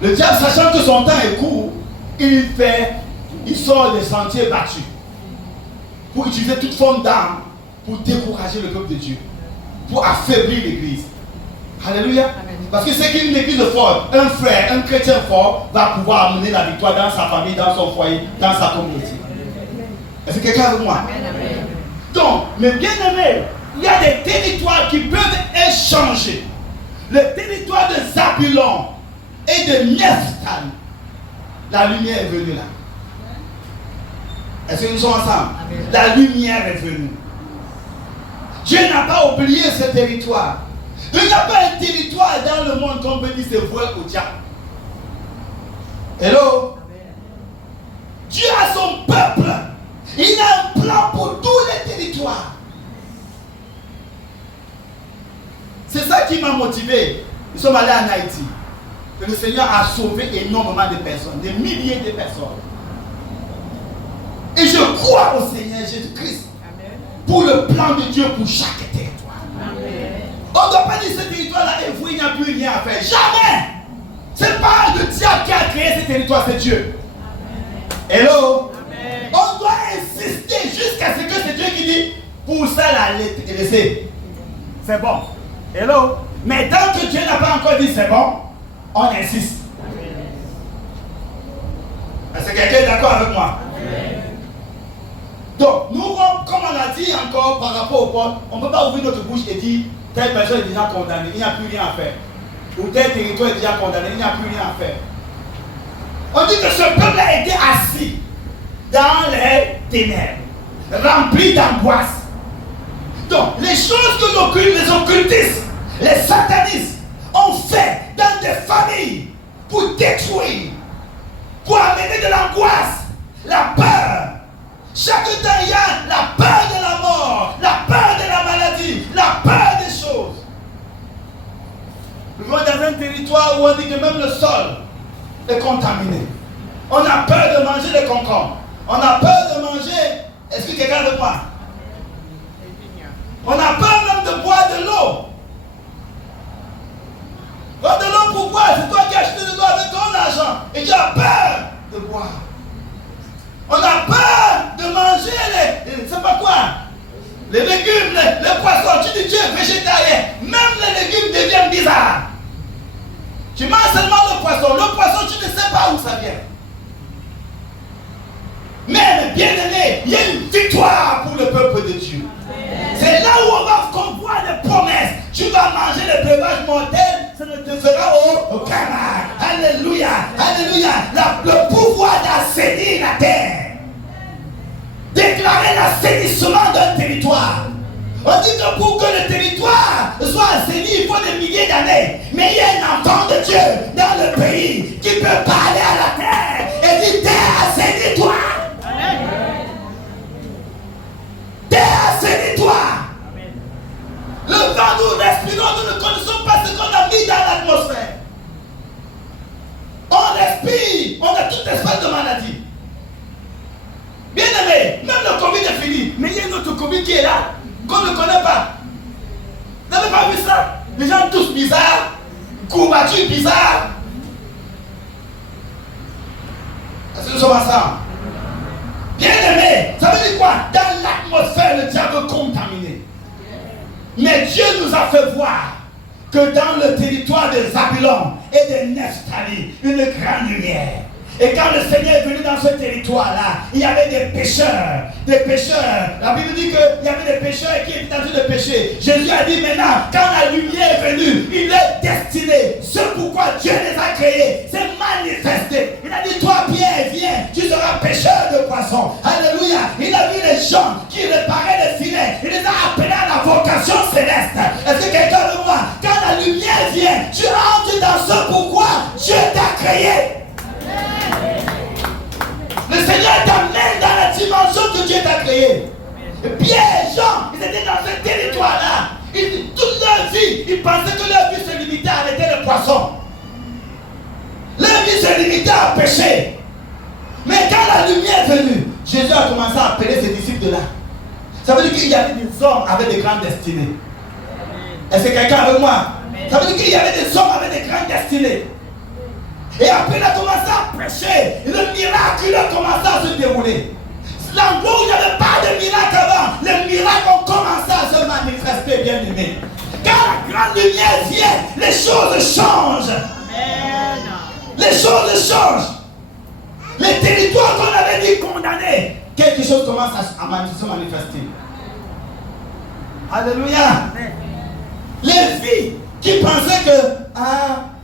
Le diable, sachant que son temps est court, il sort des sentiers battus pour utiliser toute forme d'arme pour décourager le peuple de Dieu, pour affaiblir l'église. Alléluia. Parce que c'est qu'une église forte, un frère, un chrétien fort va pouvoir amener la victoire dans sa famille, dans son foyer, dans sa communauté. Est-ce que quelqu'un avec moi? Donc, mes bien-aimés, il y a des territoires qui peuvent échanger. Le territoire de Zabulon et de Nephtali, la lumière est venue là. Est-ce que nous sommes ensemble? La lumière est venue. Dieu n'a pas oublié ce territoire. Il n'y a pas un territoire dans le monde qu'on peut dire c'est voué au diable. Hello? Dieu a son peuple. Il a un plan pour tous les territoires. C'est ça qui m'a motivé. Nous sommes allés en Haïti. Que le Seigneur a sauvé énormément de personnes, des milliers de personnes. Et je crois au Seigneur Jésus-Christ pour le plan de Dieu pour chaque territoire. Amen. On ne doit pas dire ce territoire-là est voué, il n'y a plus rien à faire. Jamais! Ce n'est pas le diable qui a créé ce territoire, c'est Dieu. Amen. Hello? Amen. On doit insister jusqu'à ce que c'est Dieu qui dit pour ça la laisser. C'est bon. Hello? Mais tant que Dieu n'a pas encore dit c'est bon, on insiste. Est-ce que quelqu'un est d'accord avec moi? Amen. Donc, nous, comme on a dit encore par rapport au peuple, on ne peut pas ouvrir notre bouche et dire telle personne est déjà condamnée, il n'y a plus rien à faire. Ou tel territoire est déjà condamné, il n'y a plus rien à faire. On dit que ce peuple a été assis dans les ténèbres, rempli d'angoisse. Donc, les choses que les occultistes, les satanistes ont fait dans des familles pour détruire, pour amener de l'angoisse, la peur. Chaque temps, il y a la peur de la mort, la peur de la maladie, la peur des choses. Nous vivons dans un territoire où on dit que même le sol est contaminé. On a peur de manger les concombres. On a peur de manger. Est-ce que quelqu'un veut boire? On a peur même de boire de l'eau. Boire de l'eau pour boire. C'est toi qui as acheté de l'eau avec ton argent. Et tu as peur de boire. On a peur de manger c'est pas quoi? Les légumes, les poissons. Tu dis tu es végétarien. Même les légumes deviennent bizarres. Tu manges seulement le poisson. Le poisson, tu ne sais pas où ça vient. Mais, bien aimé, il y a une victoire pour le peuple de Dieu. C'est là où qu'on voit les promesses. Tu vas manger les breuvages mortels, ça ne te fera aucun mal. Alléluia, alléluia. Le pouvoir d'assainir la terre. Déclarer l'assainissement d'un territoire. On dit que pour que le territoire soit assaini, il faut des milliers d'années. Mais il y a un enfant de Dieu dans le pays qui peut parler à la terre et dire terre, assainis-toi. Terre, assainis-toi. Le vent nous respirons, nous ne connaissons pas ce qu'on a mis dans l'atmosphère. On respire, on a toute espèce de maladie. Bien aimé, même le Covid est fini, mais il y a une autre Covid qui est là, qu'on ne connaît pas. Vous n'avez pas vu ça? Les gens tous bizarres, courbatures bizarres. Est-ce que nous sommes ensemble? Bien aimé, ça veut dire quoi? Dans l'atmosphère, le diable est contaminé. Mais Dieu nous a fait voir que dans le territoire de Zabulon et de Nephtali, une grande lumière. Et quand le Seigneur est venu dans ce territoire-là, il y avait des pécheurs. Des pécheurs. La Bible dit qu'il y avait des pécheurs qui étaient en train de pécher. Jésus a dit maintenant, quand la lumière est venue, il est destiné. Ce pourquoi Dieu les a créés, c'est manifesté. Il a dit, toi Pierre, viens, tu seras pêcheur de poissons. Alléluia. Il a vu les gens qui réparaient les filets. Il les a appelés à la vocation céleste. Est-ce que quelqu'un veut voir? Quand la lumière vient, tu entres dans ce pourquoi Dieu t'a créé. Le Seigneur t'amène dans la dimension que Dieu t'a créée. Et Pierre et Jean, ils étaient dans ce territoire-là. Toute leur vie, ils pensaient que leur vie se limitait à arrêter le poisson. Leur vie se limitait à pêcher. Mais quand la lumière est venue, Jésus a commencé à appeler ses disciples de là. Ça veut dire qu'il y avait des hommes avec des grandes destinées. Est-ce que quelqu'un avec moi? Ça veut dire qu'il y avait des hommes avec des grandes destinées. Et après il a commencé à prêcher. Le miracle a commencé à se dérouler. L'endroit où il n'y avait pas de miracle avant, les miracles ont commencé à se manifester, bien aimé. Quand la grande lumière vient, les choses changent. Amen. Les choses changent. Les territoires qu'on avait dit condamnés, quelque chose commence à se manifester. Alléluia. Amen. Les filles qui pensaient que,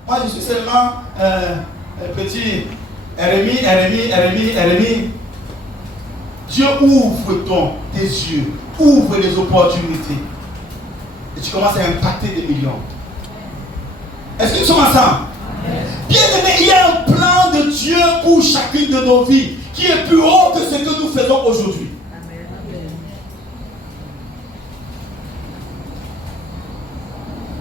moi je suis seulement petit RMI. Dieu ouvre tes yeux, ouvre les opportunités. Et tu commences à impacter des millions. Est-ce que nous sommes ensemble? Bien aimé, il y a un plan de Dieu pour chacune de nos vies qui est plus haut que ce que nous faisons aujourd'hui.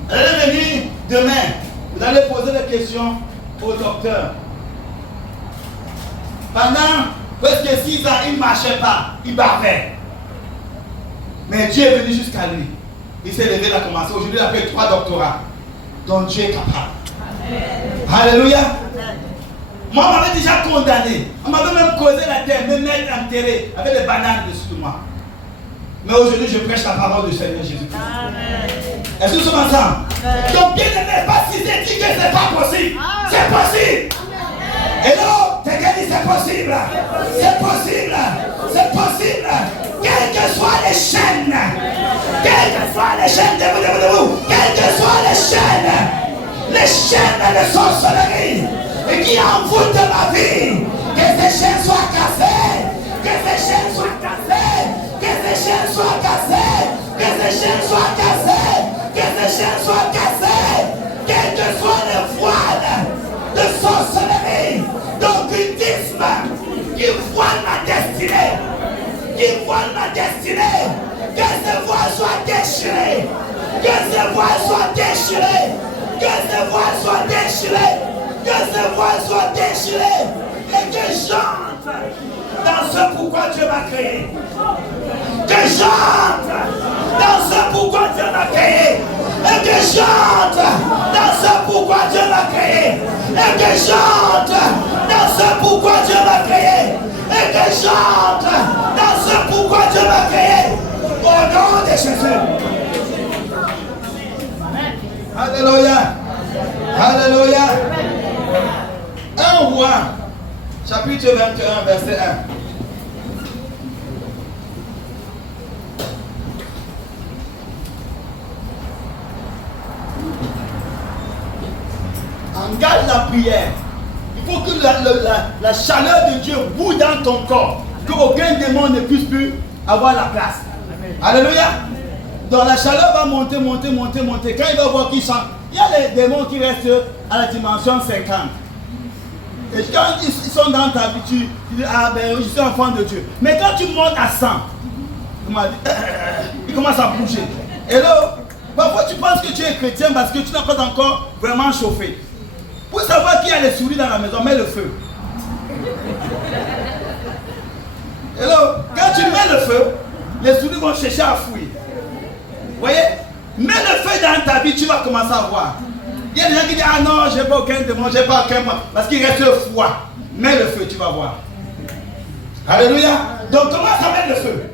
Elle est venue demain. Vous allez poser des questions au docteur. Pendant presque 6 ans, il ne marchait pas, il bavait. Mais Dieu est venu jusqu'à lui. Il s'est levé, il a commencé. Aujourd'hui, il a fait 3 doctorats. Donc Dieu est capable. Amen. Alléluia. Amen. Moi, on m'avait déjà condamné. On m'avait même causé la terre, me mettre enterré avec des bananes dessus de moi. Mais aujourd'hui, je prêche la parole du Seigneur Jésus-Christ. Est-ce que nous sommes ensemble? Donc, bien aimé, pas si c'est dit que c'est pas possible. C'est possible. Hello, quelqu'un dit c'est possible. C'est possible. C'est possible. Quelles que soient les chaînes. Quelles que soient les chaînes. Debout. Quelles que soient les chaînes de sorcellerie qui envoûtent ma vie. Que ces chaînes soient cassées. Que ces chaînes soient cassées. Que ces chaînes soient cassées. Que ces chaînes soient cassées. Que ces chaînes soient cassées. Quelles que soient les voiles de sorcellerie, d'occultisme qui voilent ma destinée. Qui voilent ma destinée. Que ces voiles soient déchirées. Que ces voiles soient déchirées. Que ces voiles soient déchirées. Que ces voiles soient déchirées et que j'entre dans ce pourquoi Dieu m'a créé. Que j'entre dans ce pourquoi Dieu m'a créé. Et que j'entre dans ce pourquoi Dieu m'a créé. Et que j'entre dans ce pourquoi Dieu m'a créé. Et que j'entre dans ce pourquoi Dieu m'a créé. Au nom de Jésus. Alléluia. Alléluia. 1 Roi, chapitre 21, verset 1. Engage la prière. Il faut que la chaleur de Dieu bouille dans ton corps. Qu'aucun démon ne puisse plus avoir la place. Alléluia. Donc la chaleur va monter. Quand il va voir qu'il chante, il y a les démons qui restent à la dimension 50. Et quand ils sont dans ta vie, tu dis, ah ben je suis enfant de Dieu. Mais quand tu montes à 100, il commence à bouger. Hello? Parfois tu penses que tu es chrétien parce que tu n'as pas encore vraiment chauffé. Pour savoir qui a les souris dans la maison, mets le feu. Hello? Quand tu mets le feu, les souris vont chercher à fouiller. Vous voyez? Mets le feu dans ta vie, tu vas commencer à voir. Il y a des gens qui disent, ah non, je n'ai pas aucun démon, je n'ai pas aucun mot. Parce qu'il reste froid. Mets le feu, tu vas voir. Alléluia. Donc commence à mettre le feu.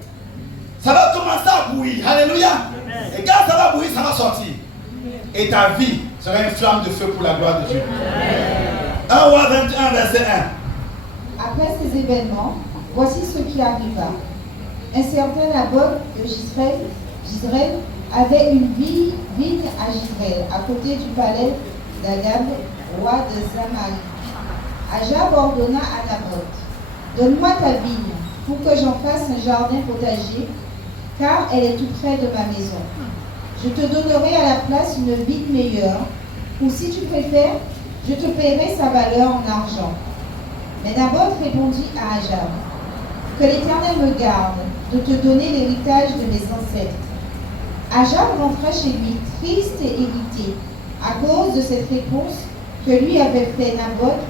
Ça va commencer à bouillir. Alléluia. Et quand ça va bouillir, ça va sortir. Et ta vie sera une flamme de feu pour la gloire de Dieu. 1 Roi 21, verset 1. Après ces événements, voici ce qui arriva. Un certain Naboth de Jezreel avait une vigne à Jezreel, à côté du palais d'Agab, roi de Samarie. Ajab ordonna à Naboth, donne-moi ta vigne, pour que j'en fasse un jardin potager, car elle est tout près de ma maison. Je te donnerai à la place une vigne meilleure, ou si tu préfères, je te paierai sa valeur en argent. Mais Naboth répondit à Ajab, que l'Éternel me garde de te donner l'héritage de mes ancêtres. Ajab rentra chez lui triste et irrité à cause de cette réponse que lui avait fait Naboth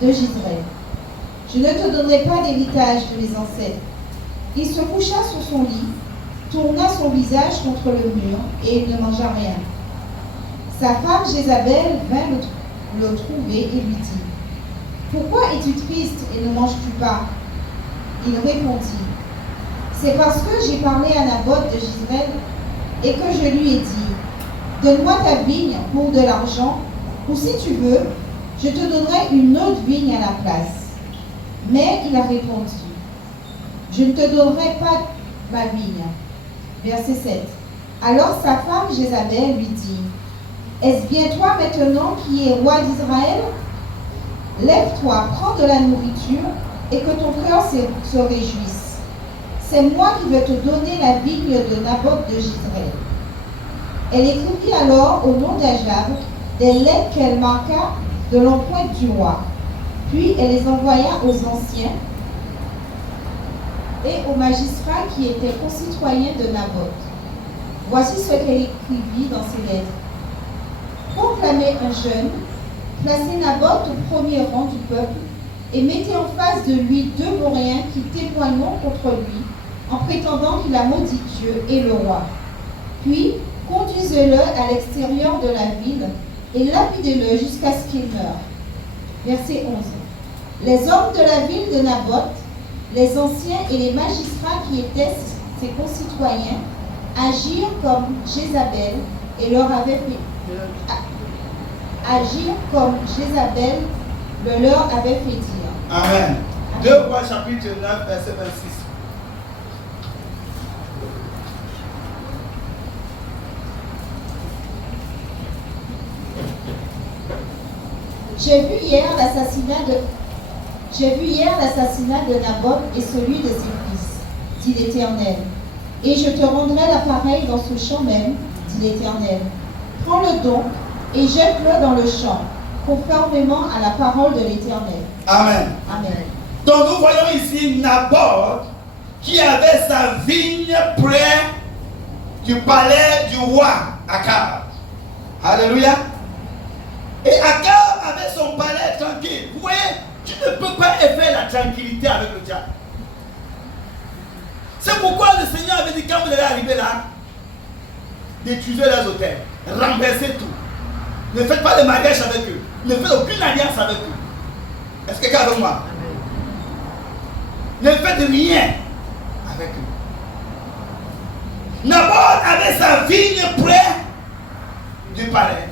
de Jezreel. Je ne te donnerai pas d'héritage de mes ancêtres. Il se coucha sur son lit, tourna son visage contre le mur et il ne mangea rien. Sa femme Jézabel vint le trouver et lui dit, « Pourquoi es-tu triste et ne manges-tu pas ?» Il répondit, « C'est parce que j'ai parlé à Naboth de Jezreel et que je lui ai dit, « Donne-moi ta vigne pour de l'argent, ou si tu veux, je te donnerai une autre vigne à la place. » Mais il a répondu, « Je ne te donnerai pas ma vigne. » Verset 7. Alors sa femme Jézabel lui dit, « Est-ce bien toi maintenant qui es roi d'Israël? Lève-toi, prends de la nourriture et que ton cœur se réjouisse. C'est moi qui vais te donner la vigne de Naboth de Jezreel. » Elle écrivit alors au nom d'Ajab des lettres qu'elle marqua de l'empreinte du roi. Puis elle les envoya aux anciens et aux magistrats qui étaient concitoyens de Naboth. Voici ce qu'elle écrivit dans ces lettres. Proclamez un jeûne, placez Naboth au premier rang du peuple et mettez en face de lui 2 Moréens qui témoigneront contre lui en prétendant qu'il a maudit Dieu et le roi. Puis conduisez-le à l'extérieur de la ville et lapidez-le jusqu'à ce qu'il meure. Verset 11. Les hommes de la ville de Naboth, les anciens et les magistrats qui étaient ses concitoyens, agirent comme Jézabel et leur avait fait dire. Amen. 2 Rois chapitre 9, verset 26. J'ai vu hier l'assassinat de Naboth et celui de ses fils, dit l'Éternel. Et je te rendrai l'appareil dans ce champ même, dit l'Éternel. Prends-le donc et jette-le dans le champ, conformément à la parole de l'Éternel. Amen. Amen. Donc nous voyons ici Naboth qui avait sa vigne près du palais du roi Akab. Alléluia. Et Akab son palais tranquille. Vous voyez, tu ne peux pas faire la tranquillité avec le diable. C'est pourquoi le Seigneur avait dit, quand vous allez arriver là, détruisez leurs hôtels, renversez tout. Ne faites pas de mariage avec eux. Ne faites aucune alliance avec eux. Est-ce que quelqu'un est avec moi? Ne faites rien avec eux. Naboth avait sa vigne près du palais.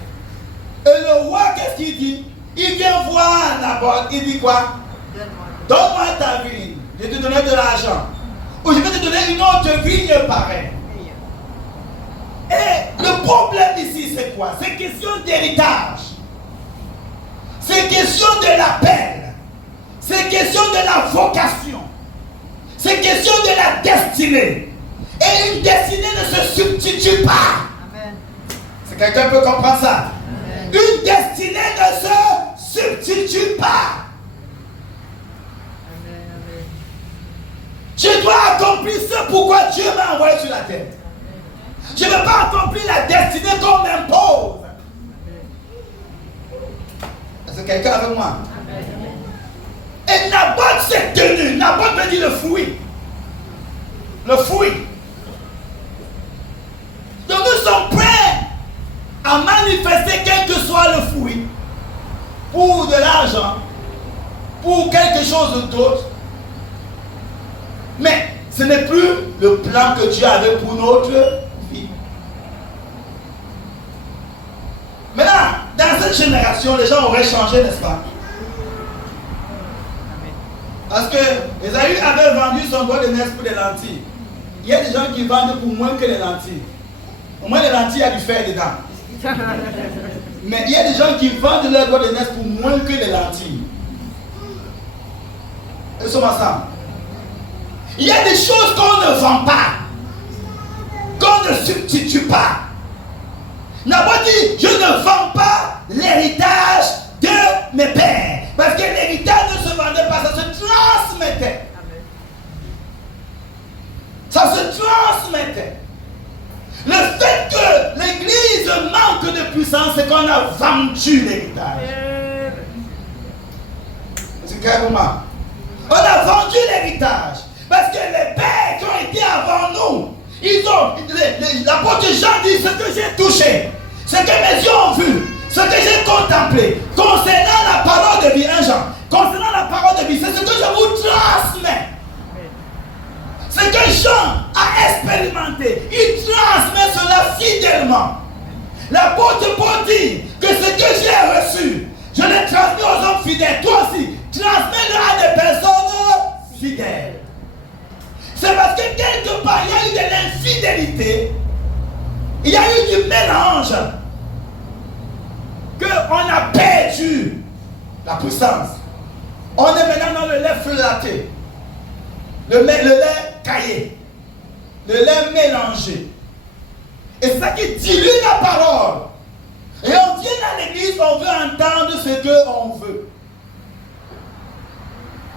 Et le roi, qu'est-ce qu'il dit? Il vient voir Naboth. Il dit quoi? Donne-moi ta vigne. Je vais te donner de l'argent. Ou je vais te donner une autre vigne pareille. Et le problème ici, c'est quoi? C'est question d'héritage. C'est question de l'appel. C'est question de la vocation. C'est question de la destinée. Et une destinée ne se substitue pas. Amen. Si quelqu'un peut comprendre ça. Amen. Une destinée ne se substitue pas. Amen. Amen. Je dois accomplir ce pourquoi Dieu m'a envoyé sur la terre. Je ne veux pas accomplir la destinée qu'on m'impose. Est-ce que quelqu'un est avec moi? Amen. Et Naboth s'est tenu. Naboth veut dire le fruit. Le fruit. Donc nous sommes prêts à manifester quel que soit le fruit. Pour de l'argent. Pour quelque chose d'autre. Mais ce n'est plus le plan que Dieu avait pour notre vie. Maintenant, dans cette génération, les gens auraient changé, n'est-ce pas? Parce que Esaü avait vendu son doigt de neige pour des lentilles. Il y a des gens qui vendent pour moins que les lentilles. Au moins les lentilles, il y a du fer dedans. Mais il y a des gens qui vendent leur doigt de neige pour moins que les lentilles. Ils sont ensemble. Il y a des choses qu'on ne vend pas, qu'on ne substitue pas. Naboth dit, je ne vends pas l'héritage de mes pères. Parce que l'héritage ne se vendait pas, ça se transmettait. Ça se transmettait. Le fait que l'église manque de puissance, c'est qu'on a vendu l'héritage. C'est carrément. On a vendu l'héritage. Parce que les pères qui ont été avant nous, ils ont, l'apôtre Jean dit, ce que j'ai touché, ce que mes yeux ont vu, ce que j'ai contemplé, concernant la parole de vie, 1 Jean, concernant la parole de vie, c'est ce que je vous transmets. Ce que Jean a expérimenté, il transmet cela fidèlement. L'apôtre Paul dit que ce que j'ai reçu, je l'ai transmis aux hommes fidèles. Toi aussi, transmets-le à des personnes fidèles. C'est parce que quelque part, il y a eu de l'infidélité, il y a eu du mélange, qu'on a perdu la puissance. On est maintenant dans le lait flatté, le lait caillé, le lait mélangé. Et c'est ça qui dilue la parole. Et on vient dans l'église, on veut entendre ce qu'on veut.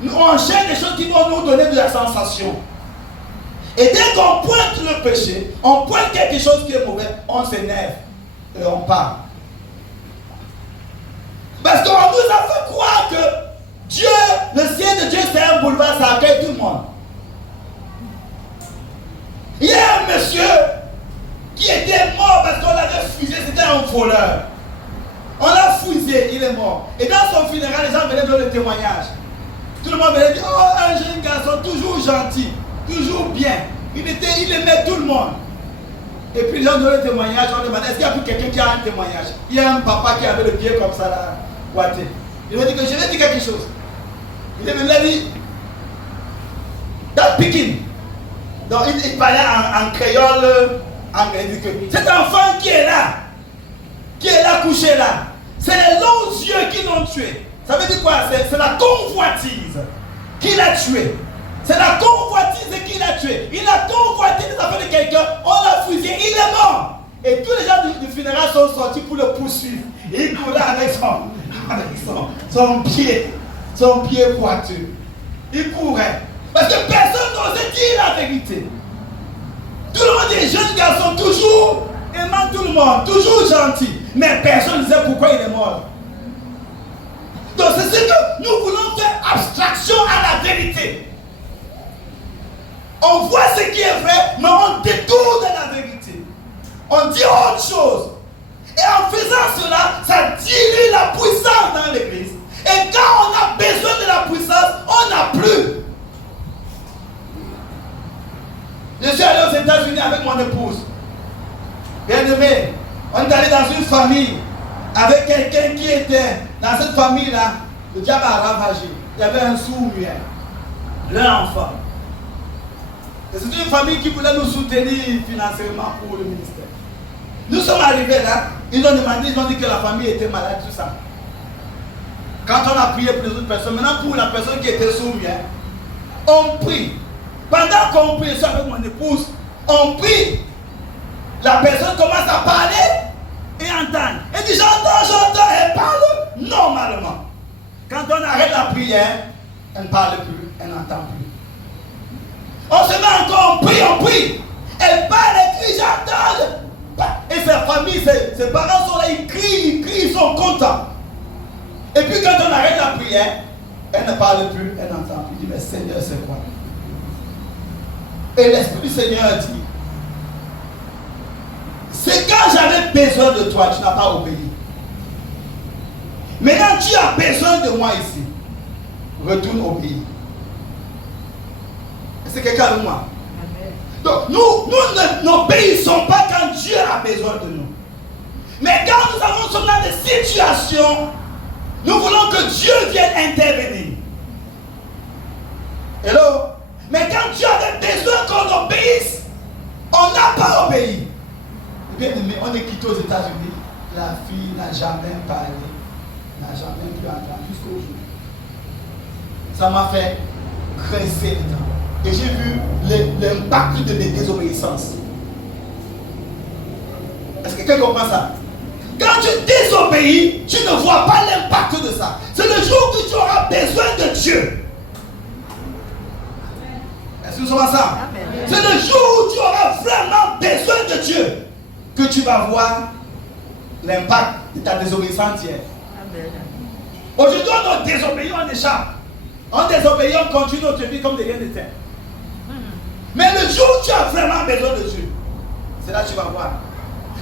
On cherche des choses qui vont nous donner de la sensation. Et dès qu'on pointe le péché, on pointe quelque chose qui est mauvais, on s'énerve et on parle. Parce qu'on nous a fait croire que Dieu, le ciel de Dieu, c'est un boulevard, ça accueille tout le monde. Il y a un monsieur qui était mort parce qu'on l'avait fusillé, c'était un voleur. On l'a fusillé, il est mort. Et dans son funérail, les gens venaient donner le témoignage. Tout le monde venait dire, oh, un jeune garçon, toujours gentil. Toujours bien. Il aimait tout le monde. Et puis les gens donnaient le témoignage. On demandait, est-ce qu'il y a plus quelqu'un qui a un témoignage? Il y a un papa qui avait le pied comme ça là. Ouaté. Il m'a dit que je vais dire quelque chose. Il est venu là, dit, dans Pékin. Donc il parlait en créole. Cet enfant qui est là couché là, c'est les longs yeux qui l'ont tué. Ça veut dire quoi? C'est la convoitise qui l'a tué. C'est la convoitise qui l'a tué. Il a convoité les affaires de quelqu'un, on l'a fusillé, il est mort. Et tous les gens du funérail sont sortis pour le poursuivre. Il courait avec son pied pointu. Il courait. Parce que personne n'osait dire la vérité. Tout le monde est jeune garçon, toujours aimant tout le monde, toujours gentil. Mais personne ne sait pourquoi il est mort. ce que nous voulons faire abstraction à la vérité. On voit ce qui est vrai, mais on détourne la vérité. On dit autre chose. Et en faisant cela, ça dilue la puissance dans l'église. Et quand on a besoin de la puissance, on n'a plus. Je suis allé aux États-Unis avec mon épouse. Bien aimé, on est allé dans une famille avec quelqu'un qui était dans cette famille-là. Le diable a ravagé. Il y avait un sourd-muet, leur enfant. Et c'est une famille qui voulait nous soutenir financièrement pour le ministère. Nous sommes arrivés là, ils ont demandé, ils ont dit que la famille était malade, tout ça. Quand on a prié pour les autres personnes, maintenant pour la personne qui était sourd-muet, on prie. Pendant qu'on prie, je suis avec mon épouse, on prie. La personne commence à parler et entendre. Elle dit j'entends, elle parle normalement. Quand on arrête la prière, elle ne parle plus, elle n'entend plus. On se met encore, on prie. Elle parle, elle crie, j'entends. Et sa famille, ses parents sont là, ils crient, ils sont contents. Et puis quand on arrête la prière, elle ne parle plus, elle n'entend plus. Il dit mais Seigneur, c'est quoi? Et l'Esprit du Seigneur dit, c'est quand j'avais besoin de toi, tu n'as pas obéi. Maintenant, tu as besoin de moi ici. Retourne obéir. C'est quelqu'un avec moi. Donc, nous n'obéissons pas quand Dieu a besoin de nous. Mais quand nous sommes dans des situations, nous voulons que Dieu vienne intervenir. Hello? Mais quand Dieu avait besoin qu'on obéisse, on n'a pas obéi. Bien aimé, on est quitté aux États-Unis. La fille n'a jamais parlé, n'a jamais pu entendre jusqu'au jour. Ça m'a fait grincer les dents. Et j'ai vu l'impact de mes désobéissances. Est-ce que quelqu'un comprend ça? Quand tu désobéis, tu ne vois pas l'impact de ça. C'est le jour que tu auras besoin de Dieu. Est-ce que nous sommes ensemble? C'est le jour où tu auras vraiment besoin de Dieu que tu vas voir l'impact de ta désobéissance hier. Aujourd'hui, on désobéit, on échappe. On désobéit, on continue notre vie comme de rien n'était. Mais le jour où tu as vraiment besoin de Dieu, c'est là que tu vas voir.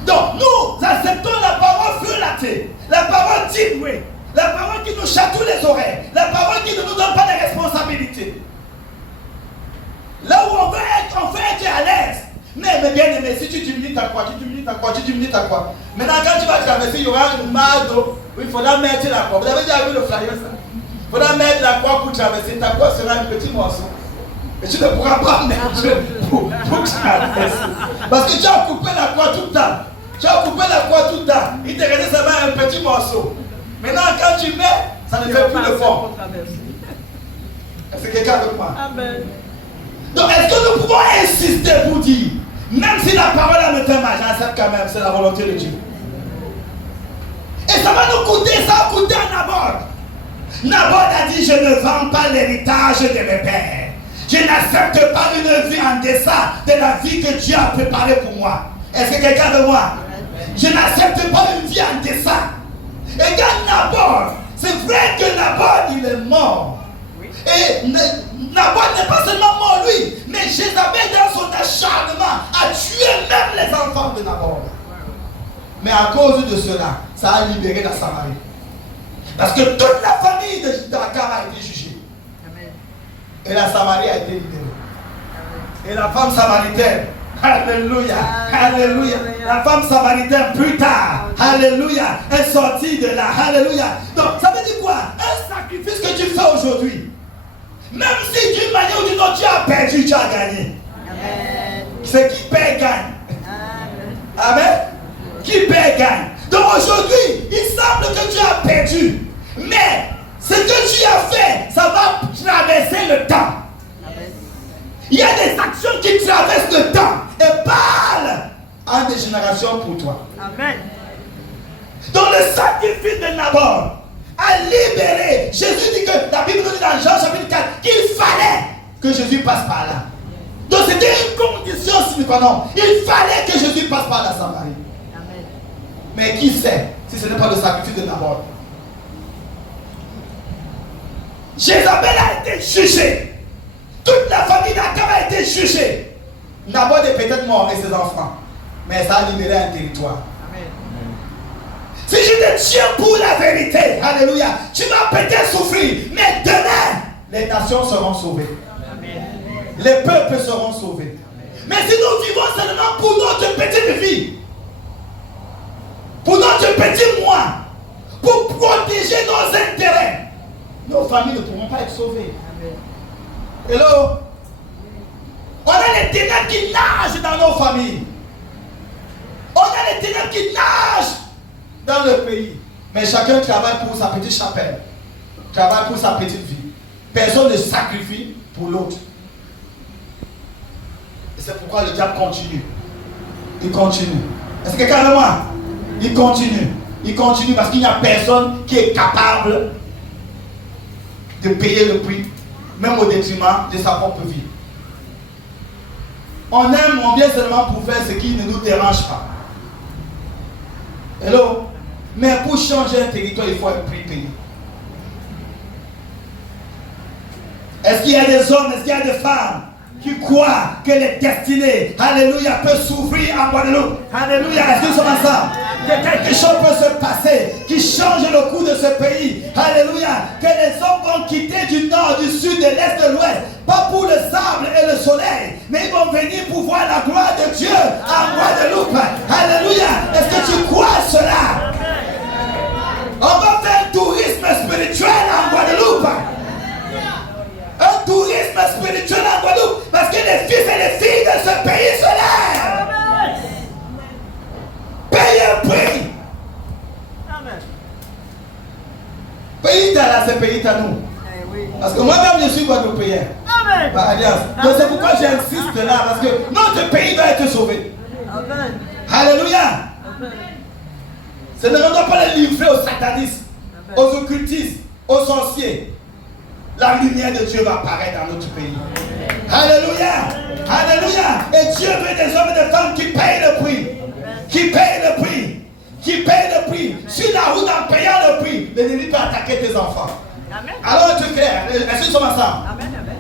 Donc, nous acceptons la parole feuillatée, la parole diluée, la parole qui nous chatouille les oreilles, la parole qui ne nous donne pas de responsabilité. Là où on veut être à l'aise. Mais bien aimé, si tu diminues ta croix, tu diminues ta croix. Maintenant, quand tu vas traverser, il y aura une mare d'eau où il faudra mettre la croix. Vous avez déjà vu le flyer, ça? Il faudra mettre la croix pour traverser. Ta croix sera un petit morceau. Et tu ne pourras pas mettre pour traverser. Parce que tu as coupé la croix tout le temps. Il te restait seulement un petit morceau. Maintenant, quand tu mets, ça ne fait plus de fond. Est-ce que quelqu'un avec moi? Amen. Donc, est-ce que nous pouvons insister pour dire, même si la parole me fait mal, j'accepte quand même, c'est la volonté de Dieu. Et ça va nous coûter, ça va coûter à Naboth. Naboth a dit, je ne vends pas l'héritage de mes pères. Je n'accepte pas une vie en deçà de la vie que Dieu a préparée pour moi. Est-ce que quelqu'un veut moi? Je n'accepte pas une vie en deçà. Et quand Naboth, c'est vrai que Naboth, il est mort. Et Naboth n'est pas seulement mort lui, mais Jézabel dans son acharnement a tué même les enfants de Naboth. Mais à cause de cela, ça a libéré la Samarie. Parce que toute la famille de Dakar a été jugée. Et la Samarie a été libérée. Et la femme samaritaine, alléluia, alléluia, la femme samaritaine plus tard, alléluia, est sortie de là, alléluia. Donc ça veut dire quoi? Un sacrifice que tu fais aujourd'hui, même si d'une manière ou d'une autre tu as perdu, tu as gagné. Amen. C'est qui perd gagne. Amen. Qui perd gagne. Donc aujourd'hui, il semble que tu as perdu. Mais ce que tu as fait, ça va traverser le temps. Amen. Il y a des actions qui traversent le temps et parlent en des générations pour toi. Amen. Donc le sacrifice de Naboth a libéré. Jésus dit que, la Bible nous dit dans Jean chapitre 4, qu'il fallait que Jésus passe par là. Donc c'était une condition sine qua non. Il fallait que Jésus passe par la Samarie. Amen. Mais qui sait si ce n'est pas le sacrifice de Naboth? Jézabel a été jugée. Toute la famille d'Akab a été jugée. Nabot est peut-être mort et ses enfants. Mais ça a libéré un territoire. Amen. Si je te tiens pour la vérité, alléluia, tu vas peut-être souffrir. Mais demain, les nations seront sauvées. Amen. Les peuples seront sauvés. Mais si nous vivons seulement pour notre petite vie, pour notre petit moi, pour protéger nos intérêts, nos familles ne pourront pas être sauvées. Hello? On a les ténèbres qui nagent dans nos familles. On a les ténèbres qui nagent dans le pays. Mais chacun travaille pour sa petite chapelle. Travaille pour sa petite vie. Personne ne sacrifie pour l'autre. Et c'est pourquoi le diable continue. Il continue. Est-ce que carrément? Il continue. Il continue parce qu'il n'y a personne qui est capable de payer le prix, même au détriment de sa propre vie. On aime, on vient seulement pour faire ce qui ne nous dérange pas. Hello? Mais pour changer un territoire, il faut un prix payé. Est-ce qu'il y a des hommes, est-ce qu'il y a des femmes qui croient que les destinées, alléluia, peuvent s'ouvrir en Guadeloupe? Alléluia, est-ce que nous sommes ensemble? Que quelque chose peut se passer qui change le cours de ce pays. Alléluia, que les hommes vont quitter du nord, du sud, de l'est, de l'ouest, pas pour le sable et le soleil, mais ils vont venir pour voir la gloire de Dieu en Guadeloupe. Alléluia, est-ce que tu crois à cela? On va faire un tourisme spirituel en Guadeloupe. Un tourisme spirituel en Guadeloupe, parce que les fils et les filles de ce pays se lèvent. Payez un prix. Amen. Pays t'as là, c'est pays t'as nous. Eh oui. Parce que moi-même je suis Guadeloupéen. Amen. Par alliance. Donc c'est pourquoi j'insiste là, parce que notre pays doit être sauvé. Amen. Alléluia. Amen. Ce ne doit pas les livrer aux satanistes, aux occultistes, aux sorciers. La lumière de Dieu va apparaître dans notre pays. Alléluia. Alléluia. Et Dieu veut des hommes et des femmes qui payent le prix. Qui payent le prix. Qui payent le prix. Sur la route en payant le prix, l'ennemi peut attaquer tes enfants. Amen. Alors tu clair. Est-ce que nous sommes ensemble? Amen. Amen.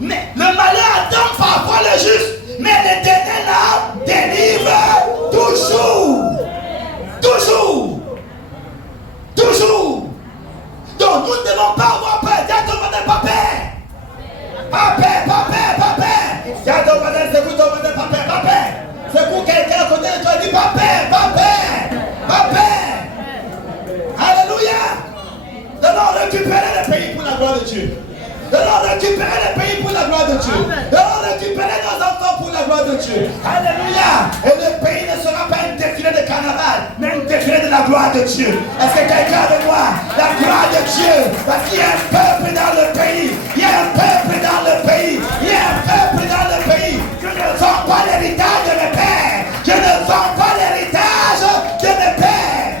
Mais le malheur attend parfois le juste. Mais l'Éternel là délivre toujours. Toujours. Toujours. Donc nous ne devons pas avoir peur. Dis à ton voisin, pas peur. Pas peur, pas peur, pas peur. Dis à ton voisin, c'est pour ton voisin, pas peur, pas peur. C'est pour quelqu'un à côté de toi, dis pas peur, pas peur, pas peur. Alléluia. Allons récupérer le pays pour la gloire de Dieu. Allons récupérer le pays pour la gloire de Dieu. Allons récupérer nos enfants pour la gloire de Dieu. Alléluia. Et le pays ne sera pas un défilé de carnaval, mais un défilé de la gloire de Dieu. Est-ce que quelqu'un veut voir la gloire de Dieu? Parce qu'il y a un peuple dans le pays. Il y a un peuple dans le pays. Il y a un peuple dans le pays. Je ne vends pas l'héritage de mes pères. Je ne vends pas l'héritage de mes pères.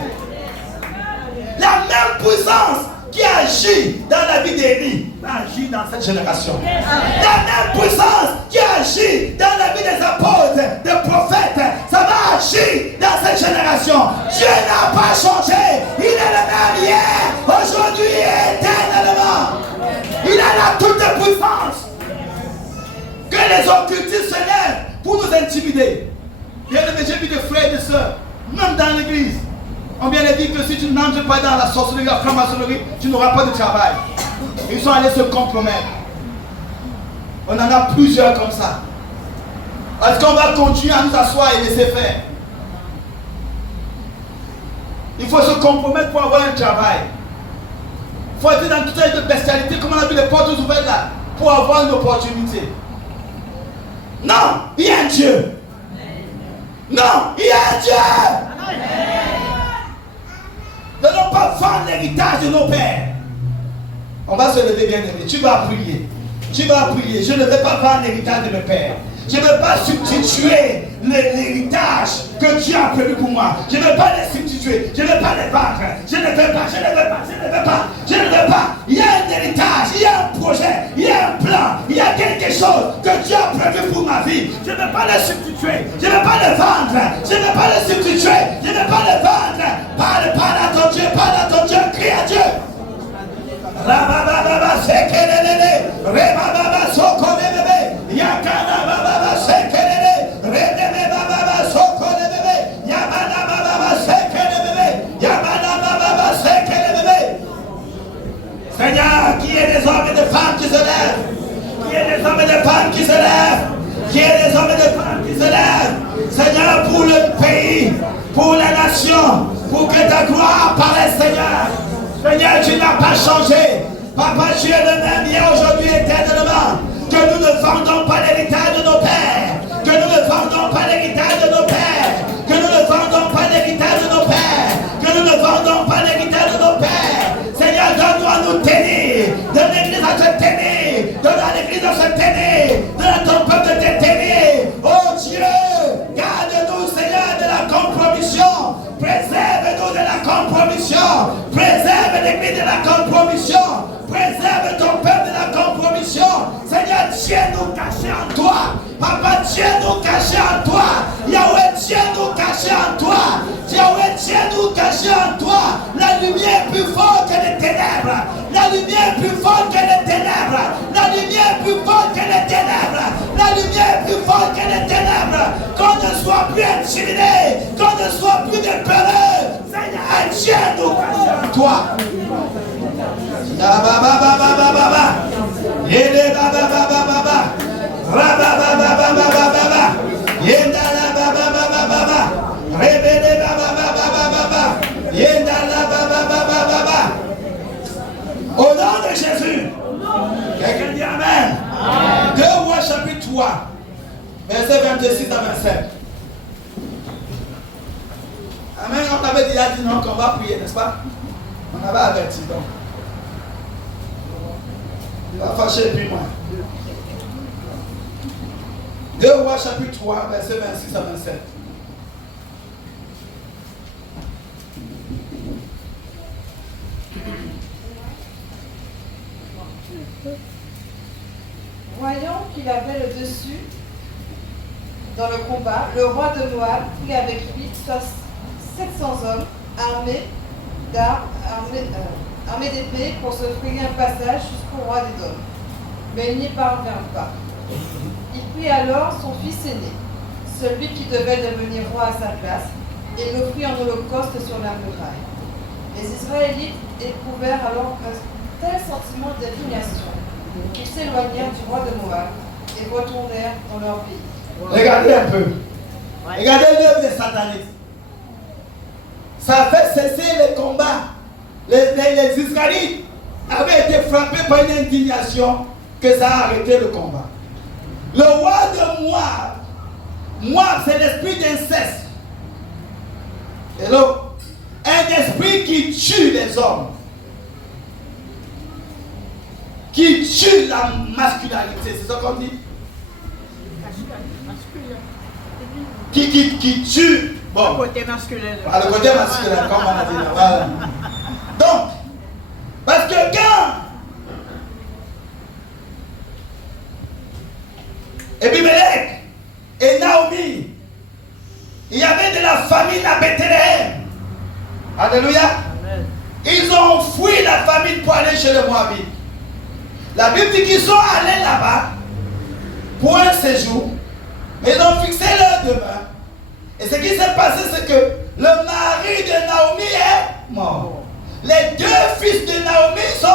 La même puissance qui agit dans la vie d'Élie va agir dans cette génération. La même puissance qui agit dans la vie des apôtres, des prophètes, ça va agir dans cette génération. Dieu n'a pas changé. Il est le même hier, aujourd'hui et éternellement. Il a la toute puissance. Que les occultistes se lèvent pour nous intimider. Bien aimé, j'ai vu des frères et des sœurs, même dans l'église. On vient de dire que si tu n'entres pas dans la sorcellerie, la franc-maçonnerie, tu n'auras pas de travail. Ils sont allés se compromettre. On en a plusieurs comme ça. Est-ce qu'on va continuer à nous asseoir et laisser faire? Il faut se compromettre pour avoir un travail. Il faut être dans toute sorte de bestialité, comme on a vu les portes ouvertes là, pour avoir une opportunité. Non, il y a un Dieu. Non, il y a un Dieu. Ne n'allons pas vendre l'héritage de nos pères. On va se lever, bien aimé. Tu vas prier. Tu vas prier. Je ne vais pas vendre l'héritage de mes pères. Je ne vais pas substituer l'héritage que Dieu a prévu pour moi. Je ne vais pas les substituer. Je ne vais pas les vendre. Je ne vais pas. Je ne vais pas. Je ne vais pas. Je ne vais pas. Il y a un héritage. Il y a un projet. Il y a un plan. Il y a quelque chose que Dieu a prévu pour ma vie. Je ne vais pas les substituer. Je ne vais pas les vendre. Je ne vais pas les substituer. Je ne vais pas les vendre. Parle à ton Dieu. Parle à ton Dieu. Crie à Dieu. hommes et des femmes qui se lèvent. Qu'il y ait des hommes et des femmes qui se lèvent. Seigneur, pour le pays, pour la nation, pour que ta gloire apparaisse, Seigneur. Seigneur, tu n'as pas changé. Papa, tu es le même hier, aujourd'hui, éternellement. Que nous ne vendons pas l'héritage de nos pères. Que nous ne vendons pas l'héritage de nos pères. Que nous ne vendons pas l'héritage de nos pères. Que nous ne vendons pas l'héritage de nos pères. Seigneur, donne-nous à nous tenir. Donne l'église à se tenir. Donne à l'église à se tenir. Donne à ton peuple de te tenir. Oh Dieu, garde-nous, Seigneur, de la compromission. Préserve-nous de la compromission. Préserve l'église de la compromission. Préserve ton peuple de la compromission. Seigneur, tiens-nous cachés en toi. Papa, tiens-nous cachés en toi. Yahweh, tiens-nous cachés en toi. Yahweh, tiens-nous cachés en toi. La lumière est plus forte que les ténèbres. La lumière est plus forte que les ténèbres. La lumière est plus forte que les ténèbres. La lumière est plus forte que les ténèbres. Qu'on ne soit plus intimidé. Qu'on ne soit plus de peureux. Seigneur, tiens-nous cachés en toi. Au nom de Jésus. Quelqu'un dit Amen. 2 Rois chapitre 3, verset 26 à 27. Amen. On avait déjà dit non qu'on va prier, n'est-ce pas? On avait averti donc. Il va fâcher puis moi. 2 Rois chapitre 3, verset 26 à 27. Voyant qu'il avait le dessus dans le combat, le roi de Moab prit avec lui 700 hommes armés d'épées pour se frayer un passage jusqu'au roi d'Édom. Mais il n'y parvint pas. Il prit alors son fils aîné, celui qui devait devenir roi à sa place, et l'offrit en holocauste sur la muraille. Les Israélites éprouvèrent alors un tel sentiment d'indignation qu'ils s'éloignèrent du roi de Moab et retournèrent dans leur pays. Regardez un peu. Regardez l'œuvre des satanistes. Ça fait cesser les combats. Les Israélites avaient été frappés par une indignation que ça a arrêté le combat. Le roi de Moab, c'est l'esprit d'inceste. Hello? Un esprit qui tue les hommes. Qui tue la masculinité. C'est ça qu'on dit? Qui tue. Bon. Le côté masculin. Ah, le côté masculin, comme on a dit là. Voilà. Donc, parce que quand Abimelech et Naomi, il y avait de la famine à Bethléem. Alléluia. Amen. Ils ont fui la famine pour aller chez les Moabites. La Bible dit qu'ils sont allés là-bas pour un séjour, mais ils ont fixé leur demeure. Et ce qui s'est passé, c'est que le mari de Naomi est mort. Les 2 fils de Naomi sont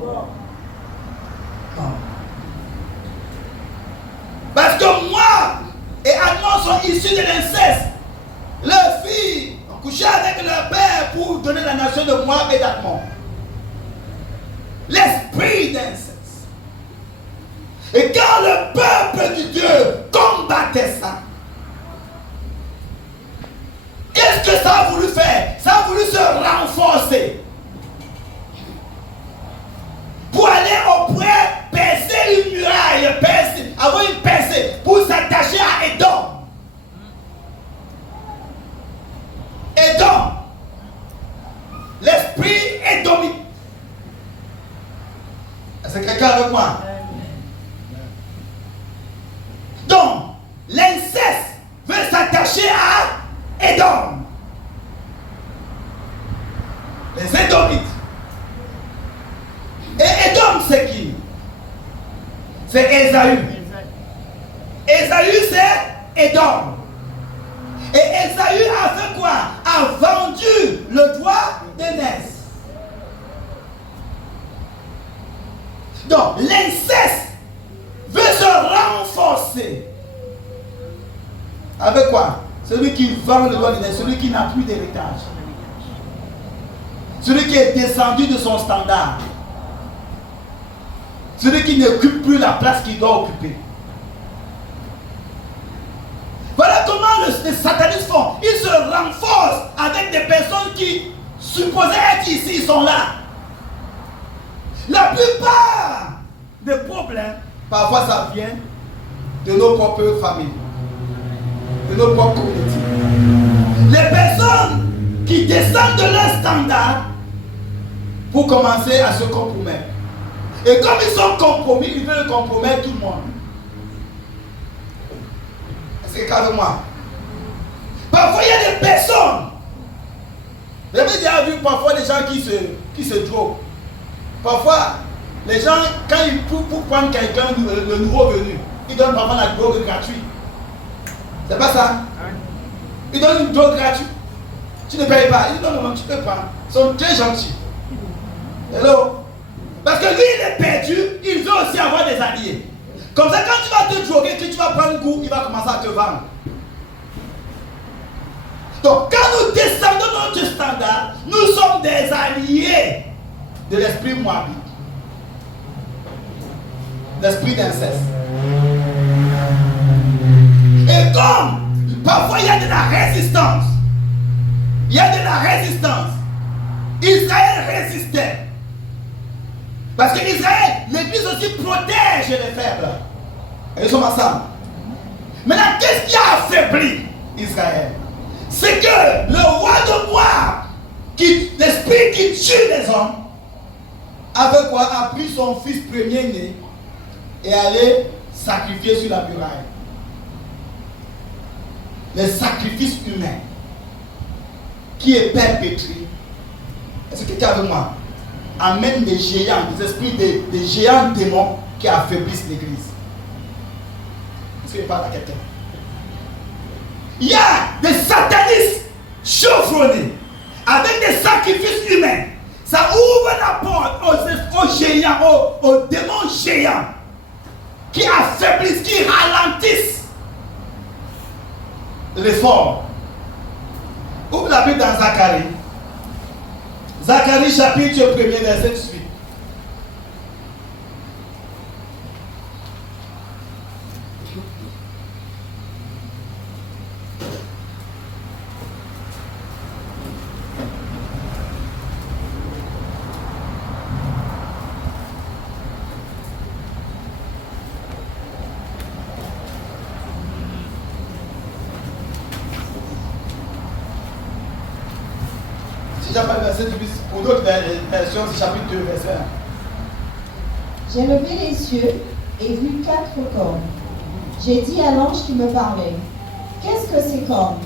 morts. Parce que moi et Admon sont issus de l'inceste. Leurs filles ont couché avec leur père pour donner la nation de Moab et d'Admon. L'esprit d'inceste. Et quand le peuple de Dieu combattait ça, qu'est-ce que ça a voulu faire? Ça a voulu se renforcer. Pour aller auprès, percer une muraille, avoir une percée, pour s'attacher à Édom. Édom. L'esprit édomite. Est-ce que quelqu'un avec moi? Donc, l'inceste veut s'attacher à Édom. Les Édomites. Et Édom, c'est qui? C'est Ésaü. Ésaü, c'est Édom. Et Ésaü a fait quoi? A vendu le droit d'aînesse. Donc, l'inceste veut se Avec quoi? Celui qui vend le droit d'énergie, celui qui n'a plus d'héritage. Celui qui est descendu de son standard. Celui qui n'occupe plus la place qu'il doit occuper. Voilà comment les satanistes font. Ils se renforcent avec des personnes qui supposaient être ici, ils sont là. La plupart des problèmes, parfois ça vient de nos propres familles, de nos propres communautés. Les personnes qui descendent de leur standard pour commencer à se compromettre. Et comme ils sont compromis, ils veulent compromettre tout le monde. Est-ce que quelqu'un de moi? Parfois il y a des personnes. Vous avez déjà vu parfois des gens qui se droguent. Parfois, les gens, quand ils pour prendre quelqu'un, le nouveau venu, ils donnent parfois la drogue gratuite. C'est pas ça? Ils donnent une drogue gratuite. Tu ne payes pas. Ils disent non, tu peux pas. Ils sont très gentils. Hello? Parce que lui, il est perdu, il veut aussi avoir des alliés. Comme ça, quand tu vas te droguer, que tu vas prendre un coup, il va commencer à te vendre. Donc, quand nous descendons dans notre standard, nous sommes des alliés de l'esprit moabite. L'esprit d'inceste. Et comme parfois il y a de la résistance, Israël résistait. Parce que Israël, l'Église aussi protège les faibles. Et ils sont ensemble. Maintenant, qu'est-ce qui a affaibli Israël? C'est que le roi de Moab, l'esprit qui tue les hommes, avec quoi a pris son fils premier-né et allé sacrifier sur la muraille. Le sacrifice humain qui est perpétré. Est-ce que quelqu'un avec moi amène des géants, des esprits, des géants démons qui affaiblissent l'église? Est-ce que je parle à quelqu'un? Il y a des satanistes chevronnés avec des sacrifices humains. Ça ouvre la porte aux géants, aux démons géants qui affaiblissent, qui ralentissent l'effort. Ouvre la Bible dans Zacharie. Zacharie chapitre 1er, verset 18. Si j'ai pas le verset 18, pour d'autres versions, c'est chapitre 2, verset 1. J'ai levé les yeux et vu 4 cornes. J'ai dit à l'ange qui me parlait, qu'est-ce que ces cornes?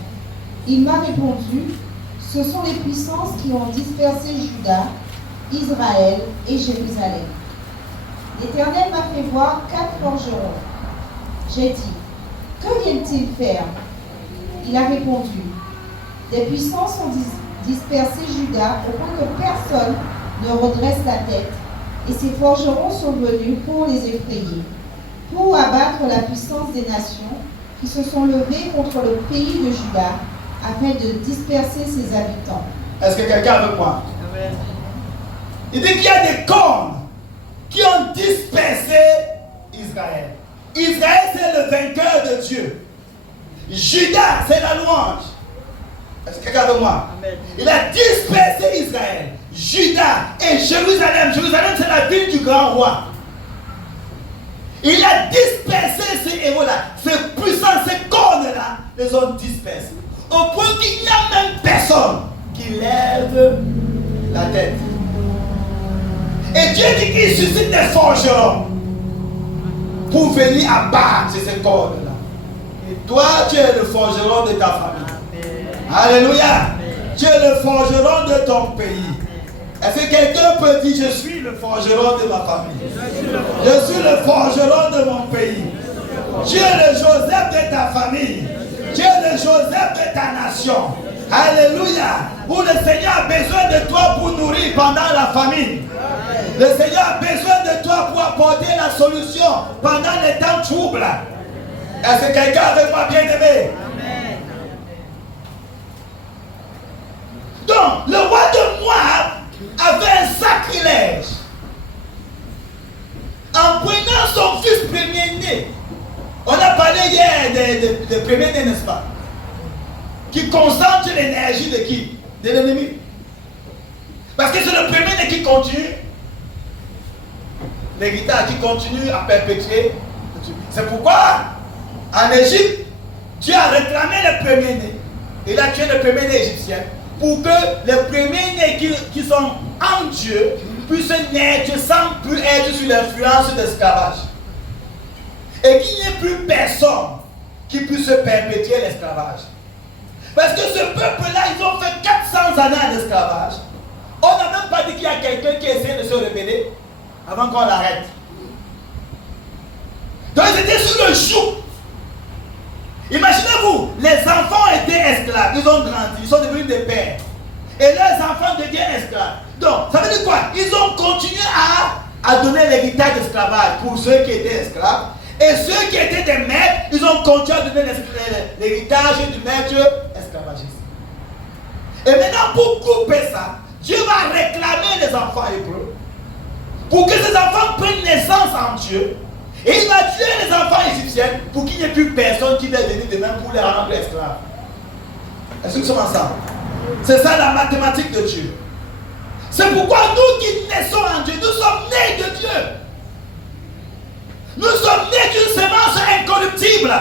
Il m'a répondu, ce sont les puissances qui ont dispersé Juda, Israël et Jérusalem. L'Éternel m'a fait voir 4 forgerons. J'ai dit, que viennent-ils faire? Il a répondu, des puissances ont dispersé Juda au point que personne ne redresse la tête, et ces forgerons sont venus pour les effrayer, pour abattre la puissance des nations qui se sont levées contre le pays de Juda, afin de disperser ses habitants. Est-ce que quelqu'un veut moi? Il dit qu'il y a des cornes qui ont dispersé Israël. Israël, c'est le vainqueur de Dieu. Juda, c'est la louange. Est-ce que quelqu'un veut moi? Il a dispersé Israël, Juda et Jérusalem. Jérusalem, c'est la ville du grand roi. Il a dispersé ces héros-là, ces puissants, ces cornes-là, les ont dispersés. Au point qu'il n'y a même personne qui lève la tête. Et Dieu dit qu'il suscite des forgerons pour venir abattre ces cornes-là. Et toi, tu es le forgeron de ta famille. Alléluia. Tu es le forgeron de ton pays. Est-ce que quelqu'un peut dire, je suis le forgeron de ma famille? Je suis le forgeron de mon pays. Tu es le Joseph de ta famille. Tu es le Joseph de ta nation. Alléluia. Où le Seigneur a besoin de toi pour nourrir pendant la famine. Le Seigneur a besoin de toi pour apporter la solution pendant les temps troubles. Est-ce que quelqu'un avec moi bien aimé? Donc, le roi de Moab avait un sacrilège. En prenant son fils premier-né, on a parlé hier des premiers-nés, n'est-ce pas? Qui concentre l'énergie de qui? De l'ennemi. Parce que c'est le premier-né qui continue l'héritage, qui continue à perpétuer. C'est pourquoi, en Égypte, Dieu a réclamé le premier-né. Il a tué le premier-né égyptien pour que les premiers-nés qui sont en Dieu puissent naître sans plus être sous l'influence d'esclavage. Et qu'il n'y ait plus personne qui puisse perpétuer l'esclavage. Parce que ce peuple-là, ils ont fait 400 années d'esclavage. On n'a même pas dit qu'il y a quelqu'un qui essaie de se rebeller avant qu'on l'arrête. Donc ils étaient sous le joug. Imaginez-vous, les enfants étaient esclaves, ils ont grandi, ils sont devenus des pères. Et leurs enfants deviennent esclaves. Donc, ça veut dire quoi? Ils ont continué à donner l'héritage d'esclavage pour ceux qui étaient esclaves. Et ceux qui étaient des maîtres, ils ont continué à donner l'héritage du maître esclavagiste. Et maintenant, pour couper ça, Dieu va réclamer les enfants hébreux pour que ces enfants prennent naissance en Dieu. Et il va tuer les enfants égyptiens pour qu'il n'y ait plus personne qui va venir demain pour les rendre esclaves. Est-ce que nous sommes ensemble? C'est ça la mathématique de Dieu. C'est pourquoi nous qui naissons en Dieu, nous sommes nés de Dieu. Nous sommes nés d'une semence incorruptible,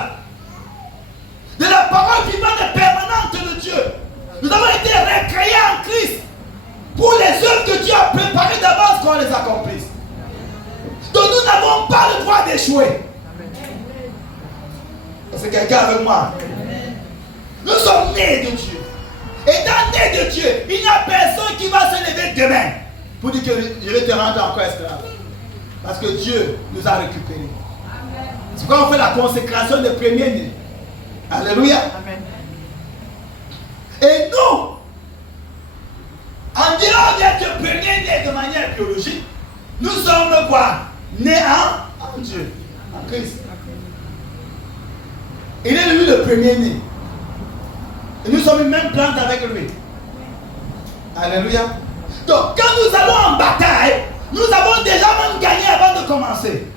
de la parole vivante et permanente de Dieu. Nous avons été recréés en Christ pour les œuvres que Dieu a préparées d'avance qu'on les accomplisse. Donc nous n'avons pas le droit d'échouer. C'est quelqu'un avec moi. Nous sommes nés de Dieu. Étant nés de Dieu, il n'y a personne qui va se lever demain pour dire que je vais te rendre encore esclave. Parce que Dieu nous a récupérés. C'est pourquoi on fait la consécration des premiers-nés. Alléluia. Amen. Et nous, en dehors d'être premiers-nés de manière biologique, nous sommes quoi? Nés en Dieu, en Christ. Il est lui le premier-né. Et nous sommes une même plante avec lui. Alléluia. Donc, quand nous allons en bataille, nous avons déjà même gagné avant de commencer.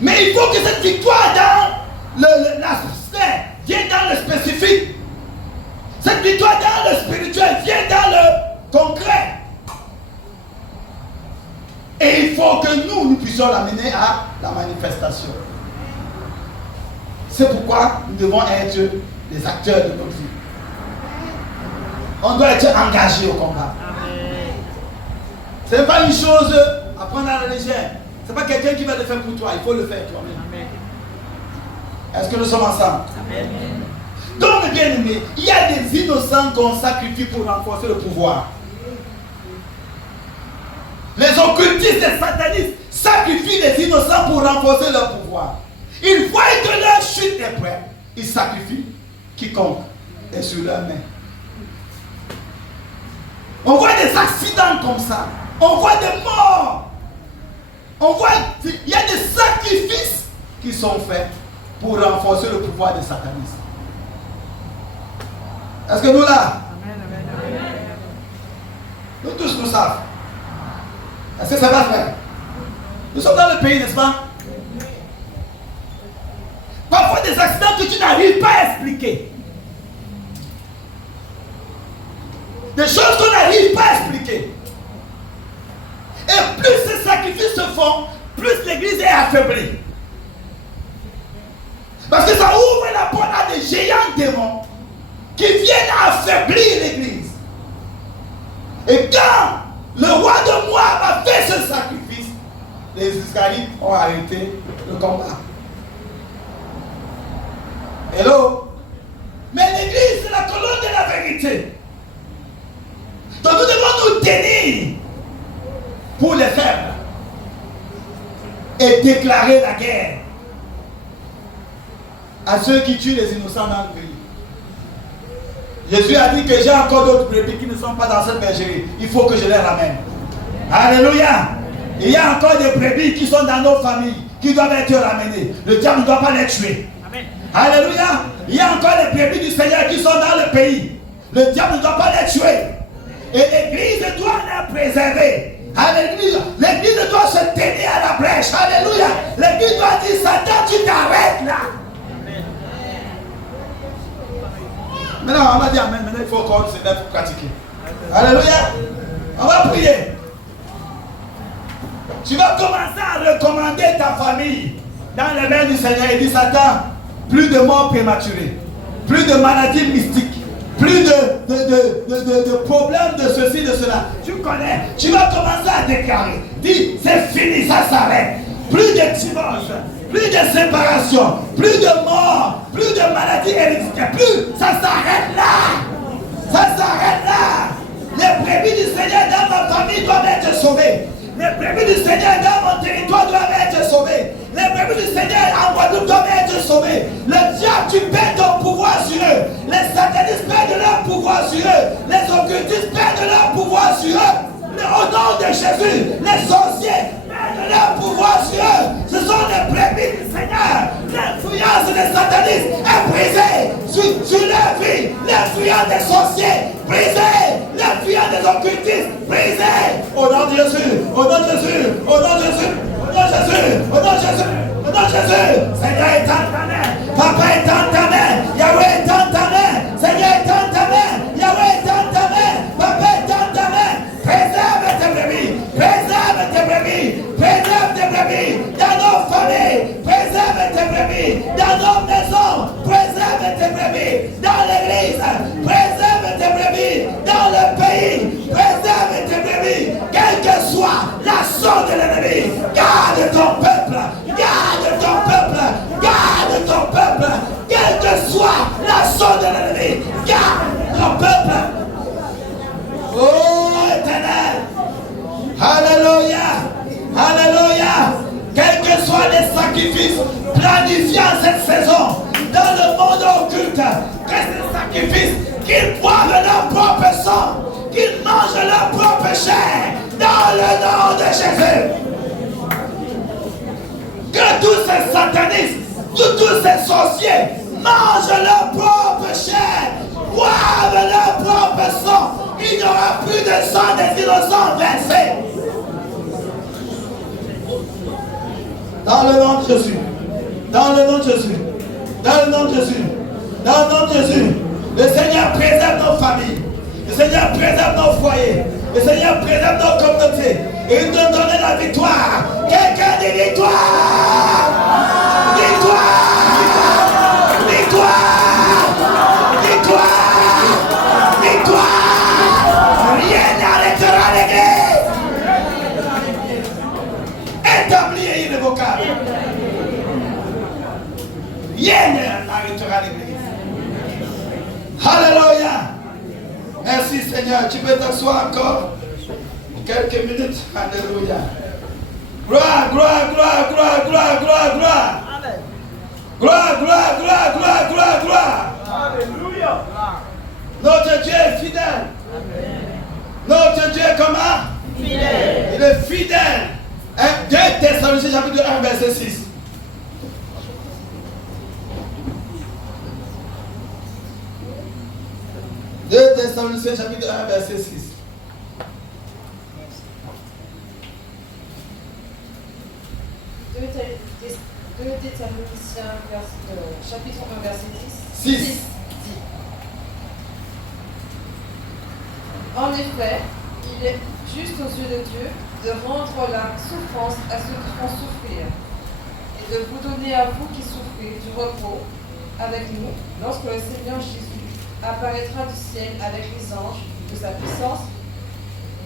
Mais il faut que cette victoire dans la sphère vienne dans le spécifique. Cette victoire dans le spirituel vienne dans le concret. Et il faut que nous puissions l'amener à la manifestation. C'est pourquoi nous devons être des acteurs de notre vie. On doit être engagé au combat. Ce n'est pas une chose à prendre à la légère. Ce n'est pas quelqu'un qui va le faire pour toi. Il faut le faire toi-même. Est-ce que nous sommes ensemble? Amen. Donc, bien aimé, il y a des innocents qu'on sacrifie pour renforcer le pouvoir. Les occultistes, les satanistes sacrifient les innocents pour renforcer leur pouvoir. Ils voient que leur chute est prête. Ils sacrifient quiconque est sur leur main. On voit des accidents comme ça. On voit des morts. On voit, il y a des sacrifices qui sont faits pour renforcer le pouvoir des satanistes. Est-ce que nous là? Nous tous nous savons. Est-ce que ça va faire? Nous sommes dans le pays, n'est-ce pas? Parfois des accidents que tu n'arrives pas à expliquer. Des choses qu'on n'arrive pas à expliquer. Et plus ces sacrifices se font, plus l'église est affaiblie. Parce que ça ouvre la porte à des géants démons qui viennent affaiblir l'église. Et quand le roi de Moab a fait ce sacrifice, les Israélites ont arrêté le combat. Hello? Mais l'église, c'est la colonne de la vérité. Donc nous devons nous tenir pour les faibles et déclarer la guerre à ceux qui tuent les innocents dans le pays. Jésus a dit que j'ai encore d'autres brebis qui ne sont pas dans cette bergerie. Il faut que je les ramène. Alléluia. Il y a encore des brebis qui sont dans nos familles, qui doivent être ramenées. Le diable ne doit pas les tuer. Alléluia. Il y a encore les brebis du Seigneur qui sont dans le pays. Le diable ne doit pas les tuer. Et l'église doit les préserver. Alléluia. L'église doit se tenir à la brèche. Alléluia. L'église doit dire, Satan, tu t'arrêtes là. Maintenant, on va dire amen. Maintenant, il faut qu'on se lève pour pratiquer. Alléluia. On va prier. Tu vas commencer à recommander ta famille dans les mains du Seigneur et dire, Satan, plus de morts prématurées, plus de maladies mystiques, plus de problèmes de ceci, de cela. Tu connais, tu vas commencer à déclarer. Dis, c'est fini, ça s'arrête. Plus de divorce, plus de séparation, plus de morts, plus de maladies héréditaires, plus, ça s'arrête là. Ça s'arrête là. Les brebis du Seigneur dans ma famille doivent être sauvées. Les brebis du Seigneur dans mon territoire doivent être sauvés. Les brebis du Seigneur en Guadeloupe doivent être sauvés. Le diable, tu perds ton pouvoir sur eux. Les satanistes perdent leur pouvoir sur eux. Les occultistes perdent leur pouvoir sur eux. Au nom de Jésus, les sorciers perdent leur pouvoir sur eux. Ce sont les brebis du Seigneur. L'influence des satanistes est brisée sur leur vie. L'influence des sorciers brisée. L'influence des occultistes brisée. Au nom de Jésus, au nom de Jésus, au nom de Jésus, au nom de Jésus, au nom de Jésus, au nom de Jésus. Seigneur est dans ta main. Papa est dans ta main. Yahweh est dans ta main. Seigneur est dans ta main. Yahweh est dans ta main. Papa est dans ta main. Préserve tes brebis. Préserve tes brebis. Préserve tes brebis dans nos familles. Préserve tes brebis dans nos maisons. Préserve tes brebis dans l'église. Préserve tes brebis dans le pays. Préserve tes brebis. Quelle que soit l'assaut de l'ennemi. Garde ton peuple. Garde ton peuple. Garde ton peuple. Quelle que soit l'assaut de l'ennemi. Garde ton peuple. Oh Éternel. Alléluia. Alléluia. Quels que soient les sacrifices planifiés en cette saison dans le monde occulte, que ces sacrifices, qu'ils boivent leur propre sang, qu'ils mangent leur propre chair dans le nom de Jésus. Que tous ces satanistes, tous ces sorciers mangent leur propre chair, boivent leur propre sang. Il n'y aura plus de sang des innocents versés. Dans le nom de Jésus. Dans le nom de Jésus. Dans le nom de Jésus. Dans le nom de Jésus. Le Seigneur préserve nos familles. Le Seigneur préserve nos foyers. Le Seigneur préserve nos communautés. Et il nous donne la victoire. Quelqu'un dit victoire. Victoire. Victoire. Victoire. Victoire. Rien n'arrêtera l'église. Établi et irrévocable. Rien n'arrêtera l'église. Alléluia. Merci Seigneur. Tu peux t'asseoir encore quelques minutes. Alléluia. Gloire, gloire, gloire, gloire, gloire, gloire, gloire. Amen. Gloire, gloire, gloire, gloire, gloire, gloire. Alléluia. Notre Dieu est fidèle. Amen. Notre Dieu est comment? Fidèle. Il est fidèle. 2 Thessaloniciens chapitre 1 verset 6. 2 Thessaloniciens chapitre 1 verset 6. Thessaloniciens chapitre 1 verset 10. 6. dit. En effet, il est juste aux yeux de Dieu de rendre la souffrance à ceux qui font souffrir et de vous donner à vous qui souffrez du repos avec nous lorsque le Seigneur Jésus apparaîtra du ciel avec les anges de sa puissance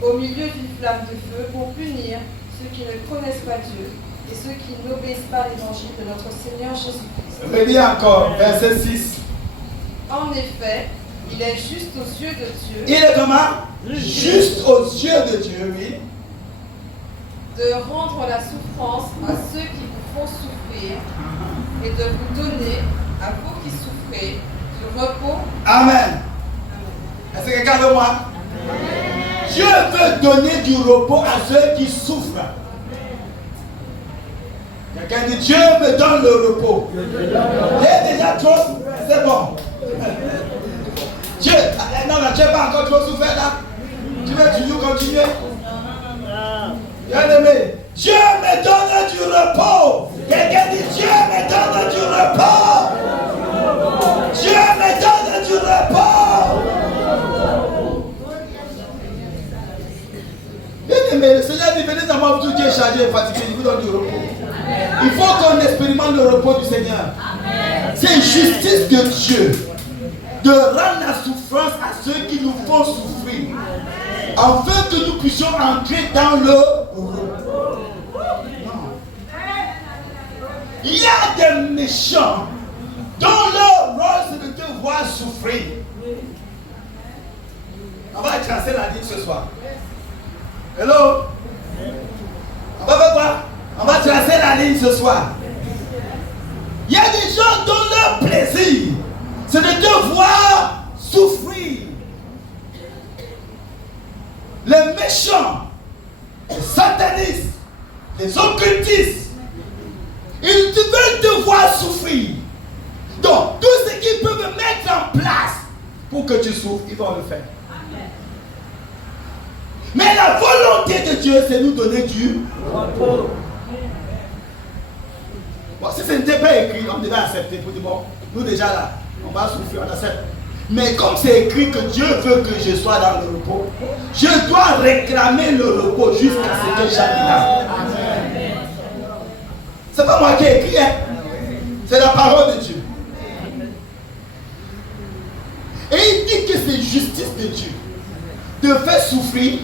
au milieu d'une flamme de feu pour punir ceux qui ne connaissent pas Dieu et ceux qui n'obéissent pas à l'évangile de notre Seigneur Jésus-Christ. Relis encore, verset 6. En effet, il est juste aux yeux de Dieu. Il est comment? Juste aux yeux de Dieu, oui. De rendre la souffrance à ceux qui vous font souffrir et de vous donner, à vous qui souffrez, du repos. Amen. Est-ce que quelqu'un veut moi? Dieu veut donner du repos à ceux qui souffrent. Quelqu'un dit Dieu me donne le repos. Il est déjà trop, c'est bon. Dieu, non, mais tu n'as pas encore trop souffert là. Tu veux toujours continuer. Bien aimé, Dieu me donne du repos. Quelqu'un dit Dieu me donne du repos. Dieu me donne du repos. Bien aimé, le Seigneur dit venez à moi, tout qui est chargé et fatigué, il vous donne du repos. Il faut qu'on expérimente le repos du Seigneur. C'est justice de Dieu de rendre la souffrance à ceux qui nous font souffrir, afin que nous puissions entrer dans le repos. Il y a des méchants dont leur rôle c'est de te voir souffrir. On va tracer la ligne ce soir. Hello? On va faire quoi? On va tracer la ligne ce soir. Il y a des gens dont leur plaisir c'est de te voir souffrir. Les méchants, les satanistes, les occultistes, ils veulent te voir souffrir. Donc, tout ce qu'ils peuvent mettre en place pour que tu souffres, ils vont le faire. Mais la volonté de Dieu, c'est nous donner du repos. Bon, si ce n'était pas écrit, on devait accepter pour dire bon, nous déjà là, on va souffrir, on accepte. Mais comme c'est écrit que Dieu veut que je sois dans le repos, je dois réclamer le repos jusqu'à ce que j'arrive. C'est pas moi qui ai écrit, hein? C'est la parole de Dieu. Et il dit que c'est justice de Dieu de faire souffrir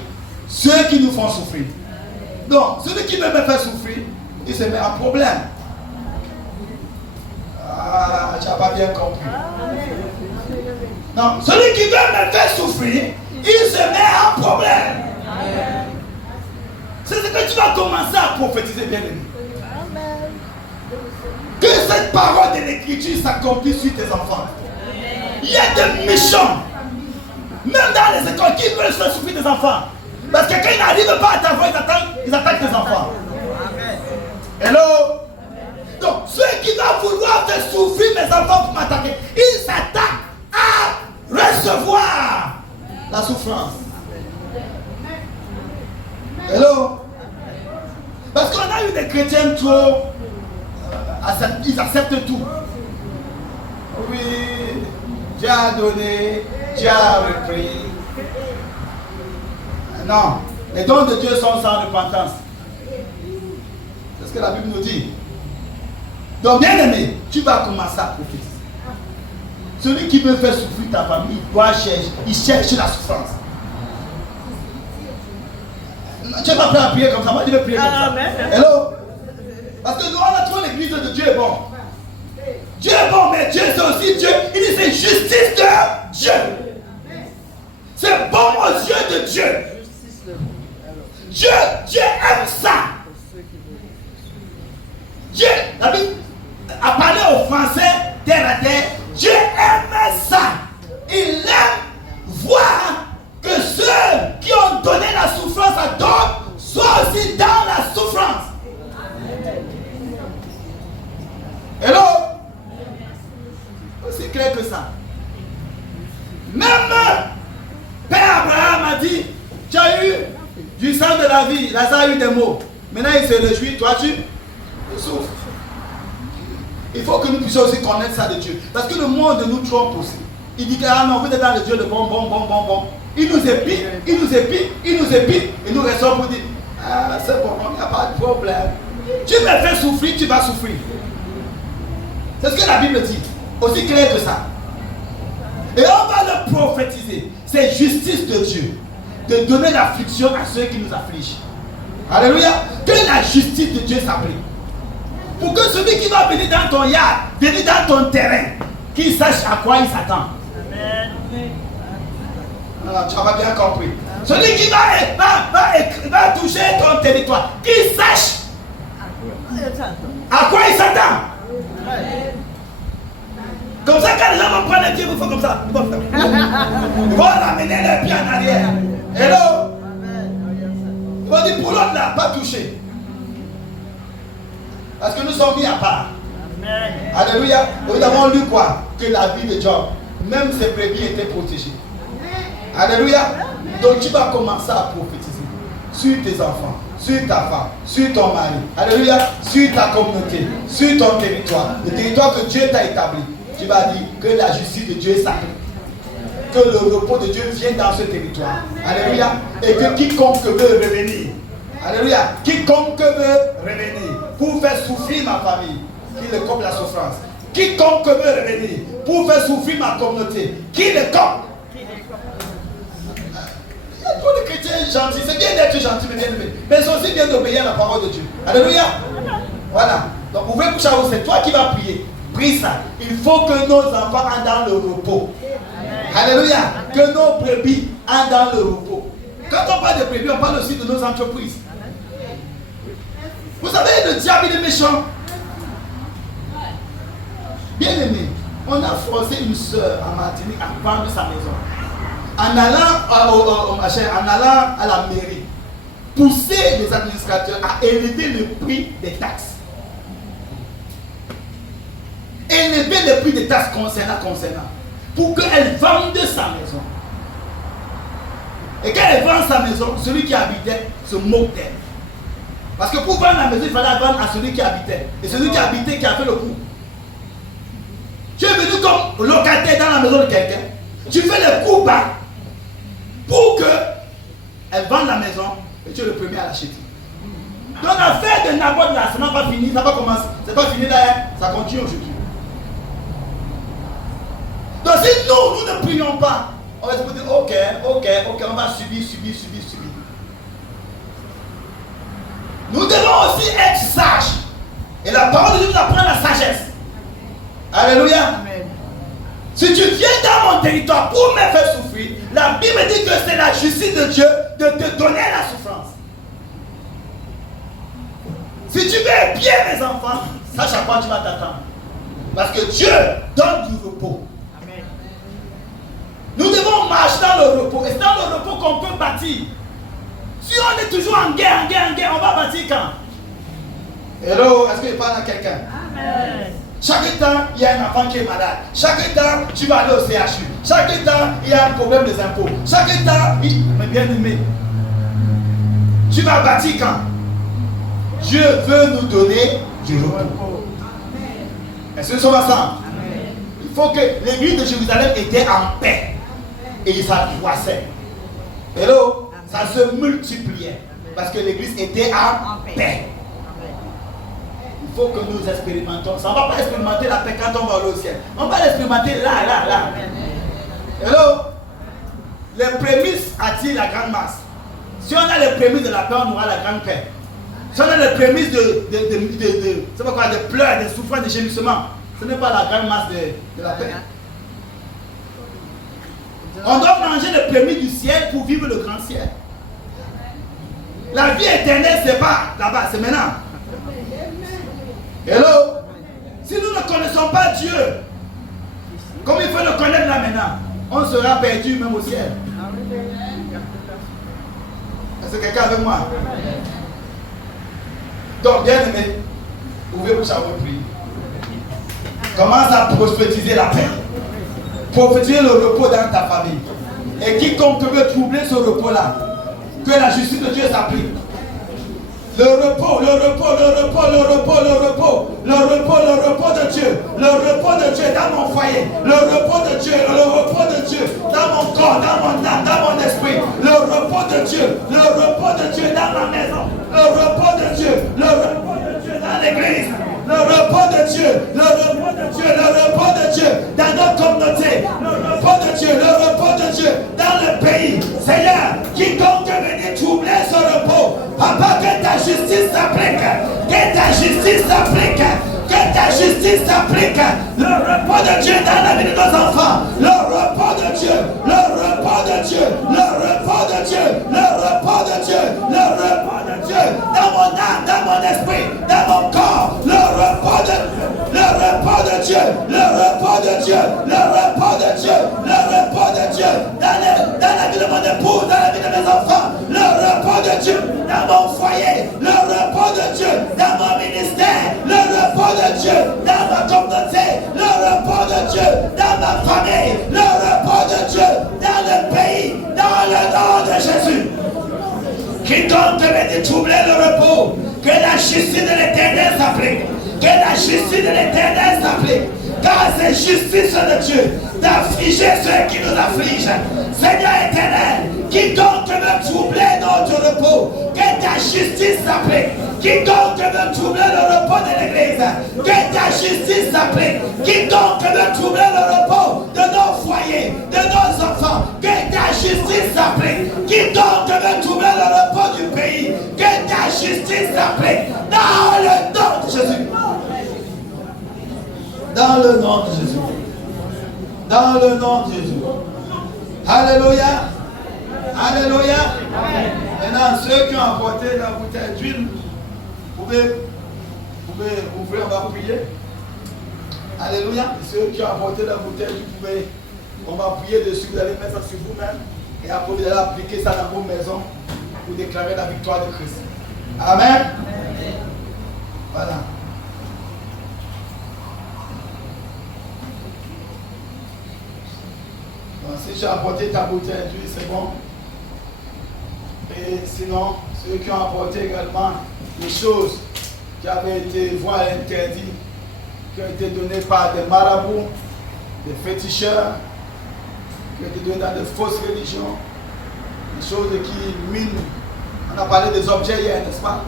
ceux qui nous font souffrir. Donc, celui qui veut me faire souffrir, il se met en problème. Ah, tu n'as pas bien compris. Non, celui qui veut me faire souffrir, il se met en problème. C'est ce que tu vas commencer à prophétiser, bien aimé. Que cette parole de l'écriture s'accomplisse sur tes enfants. Il y a des méchants, même dans les écoles, qui veulent faire souffrir des enfants. Parce que quand ils n'arrivent pas à t'avoir, ils attaquent tes enfants. Hello? Donc, ceux qui vont vouloir faire souffrir mes enfants pour m'attaquer, ils s'attaquent à recevoir la souffrance. Hello? Parce qu'on a eu des chrétiens trop... ils acceptent tout. Oui, Dieu a donné, Dieu a repris. Non, les dons de Dieu sont sans repentance. C'est ce que la Bible nous dit. Donc, bien aimé, tu vas commencer à prophétiser. Celui qui veut faire souffrir ta famille, il cherche la souffrance. Tu n'es pas prêt à prier comme ça, moi je vais prier comme ça. Hello? Parce que nous, on a trouvé l'église de Dieu est bon. Dieu est bon, mais Dieu c'est aussi Dieu. Il dit c'est justice de Dieu. C'est bon aux yeux de Dieu. Dieu aime ça. Dieu, la Bible a parlé aux Français terre à terre. Dieu aime ça. Il aime voir que ceux qui ont donné la souffrance à d'autres soient aussi dans la souffrance. Hello? Aussi clair que ça. Même Père Abraham a dit, tu as eu du sang de la vie, Lazare a eu des mots. Maintenant il se réjouit, toi tu souffres. Il faut que nous puissions aussi connaître ça de Dieu. Parce que le monde nous trompe aussi. Il dit que ah non, vous êtes dans le Dieu de bon. Il nous épie, et nous restons pour dire, ah c'est bon, il n'y a pas de problème. Tu me fais souffrir, tu vas souffrir. C'est ce que la Bible dit. Aussi clair que ça. Et on va le prophétiser. C'est justice de Dieu de donner l'affliction à ceux qui nous affligent. Alléluia. Que la justice de Dieu s'applique. Pour que celui qui va venir dans ton yard, venir dans ton terrain, qu'il sache à quoi il s'attend. Amen. Tu as bien compris. Celui qui va toucher ton territoire, qu'il sache à quoi il s'attend. Comme ça, quand les gens vont prendre les pieds, vous faites comme ça. Ils vont ramener les pieds en arrière. Hello? Ils vont dire pour l'autre là, pas toucher. Parce que nous sommes mis à part. Amen. Alléluia. Nous avons lu quoi? Que la vie de Job, même ses brebis étaient protégées. Alléluia. Donc tu vas commencer à prophétiser sur tes enfants, sur ta femme, sur ton mari. Alléluia. Sur ta communauté, sur ton territoire. Le territoire que Dieu t'a établi. Tu vas dire que la justice de Dieu s'applique. Que le repos de Dieu vienne dans ce territoire. Alléluia. Et que quiconque veut revenir. Alléluia. Quiconque veut revenir pour faire souffrir ma famille, qu'il le coupe la souffrance. Quiconque veut revenir pour faire souffrir ma communauté, qu'il le coupe. Il y a trop de chrétiens gentils. C'est bien d'être gentil, mais c'est aussi bien d'obéir à la parole de Dieu. Alléluia. Voilà. Donc vous pouvez coucher à vous, c'est toi qui vas prier. Prie ça. Il faut que nos enfants aillent dans le repos. Alléluia. Que nos brebis aillent dans le repos. Quand on parle de brebis, on parle aussi de nos entreprises. Vous savez, le diable il est méchant. Bien aimé, on a forcé une soeur en Martinique à vendre sa maison. En allant à la mairie, pousser les administrateurs à élever le prix des taxes. Élever le prix des taxes concernant. Pour qu'elle vende sa maison. Et quand elle vend sa maison, celui qui habitait se moque d'elle. Parce que pour vendre la maison, il fallait vendre à celui qui habitait. Et celui qui habitait qui a fait le coup. Tu es venu comme locataire dans la maison de quelqu'un. Tu fais le coup bas pour qu'elle vende la maison et tu es le premier à l'acheter. Donc l'affaire de Naboth là, ça n'a pas fini, ça va commencer. C'est pas fini d'ailleurs, ça continue aujourd'hui. Donc si nous ne prions pas, on va se dire ok, on va subir. Nous devons aussi être sages. Et la parole de Dieu nous apprend la sagesse. Alléluia. Amen. Si tu viens dans mon territoire pour me faire souffrir, la Bible dit que c'est la justice de Dieu de te donner la souffrance. Si tu veux bien mes enfants, sache à quoi tu vas t'attendre. Parce que Dieu donne du repos. Amen. Nous devons marcher dans le repos. Et c'est dans le repos qu'on peut bâtir. Si on est toujours en guerre, on va bâtir quand? Hello, est-ce que je parle à quelqu'un? Amen. Chaque temps, il y a un enfant qui est malade. Chaque temps, tu vas aller au CHU. Chaque temps, il y a un problème des impôts. Chaque temps, mais bien aimé, tu vas bâtir quand? Dieu veut nous donner du repos. Est-ce que nous sommes ensemble? Il faut que l'église de Jérusalem était en paix. Et ça croissait. Hello? Ça se multipliait. Parce que l'église était en paix. Il faut que nous expérimentons ça. On ne va pas expérimenter la paix quand on va au ciel. On va l'expérimenter là. Hello? Les prémices attirent la grande masse. Si on a les prémices de la paix, on aura la grande paix. Si on a les prémices de pleurs, de souffrances, de gémissements, ce n'est pas la grande masse de la paix. On doit manger les prémices du ciel pour vivre le grand ciel. La vie éternelle, c'est pas là-bas, c'est maintenant. Hello? Si nous ne connaissons pas Dieu, comme il faut le connaître là maintenant, on sera perdu même au ciel. Est-ce que quelqu'un avec moi? Donc, bien aimé, ouvrez vos chapeaux prier. Commence à prophétiser la paix. Prophétiser le repos dans ta famille. Et quiconque veut troubler ce repos-là, que la justice de Dieu s'applique. Le repos de Dieu, le repos de Dieu dans mon foyer, le repos de Dieu dans mon corps, dans mon âme, dans mon esprit, le repos de Dieu dans ma maison, le repos de Dieu dans l'église, le repos de Dieu dans notre communauté, le repos de Dieu dans le pays. Seigneur, quiconque venir troubler ce repos, Papa, que ta justice s'applique, le repos de Dieu dans la vie de nos enfants, le repos de Dieu dans mon âme, dans mon esprit, dans mon corps, le repos de Dieu dans la vie de mon épouse, dans la vie de mes enfants, le repos de Dieu dans mon foyer, le repos de Dieu dans mon ministère, le de Jésus. Quiconque veut troubler le repos, que la justice de l'Éternel s'applique. Que la justice de l'Éternel s'applique. Car c'est justice de Dieu d'affliger ceux qui nous affligent. Seigneur éternel, quiconque veut troubler notre repos, que ta justice s'applique. Quiconque veut troubler le repos de l'Église, que ta justice s'applique. Quiconque veut troubler le repos de nos foyers, de nos enfants, que ta justice s'applique. Quiconque veut troubler le repos du pays, que ta justice s'applique. Dans le nom de Jésus. Dans le nom de Jésus. Dans le nom de Jésus. Alléluia. Alléluia. Maintenant, ceux qui ont apporté la bouteille d'huile, vous pouvez ouvrir, on va prier. Alléluia. Ceux qui ont apporté la bouteille d'huile, on va prier dessus. Vous allez mettre ça sur vous-même. Et après, vous allez appliquer ça dans vos maisons pour déclarer la victoire de Christ. Amen. Voilà. Si j'ai apporté ta bouteille d'huile, c'est bon. Et sinon, ceux qui ont apporté également les choses qui avaient été voiles interdites, qui ont été données par des marabouts, des féticheurs, qui ont été données dans de fausses religions, des choses qui minent. On a parlé des objets hier, n'est-ce pas?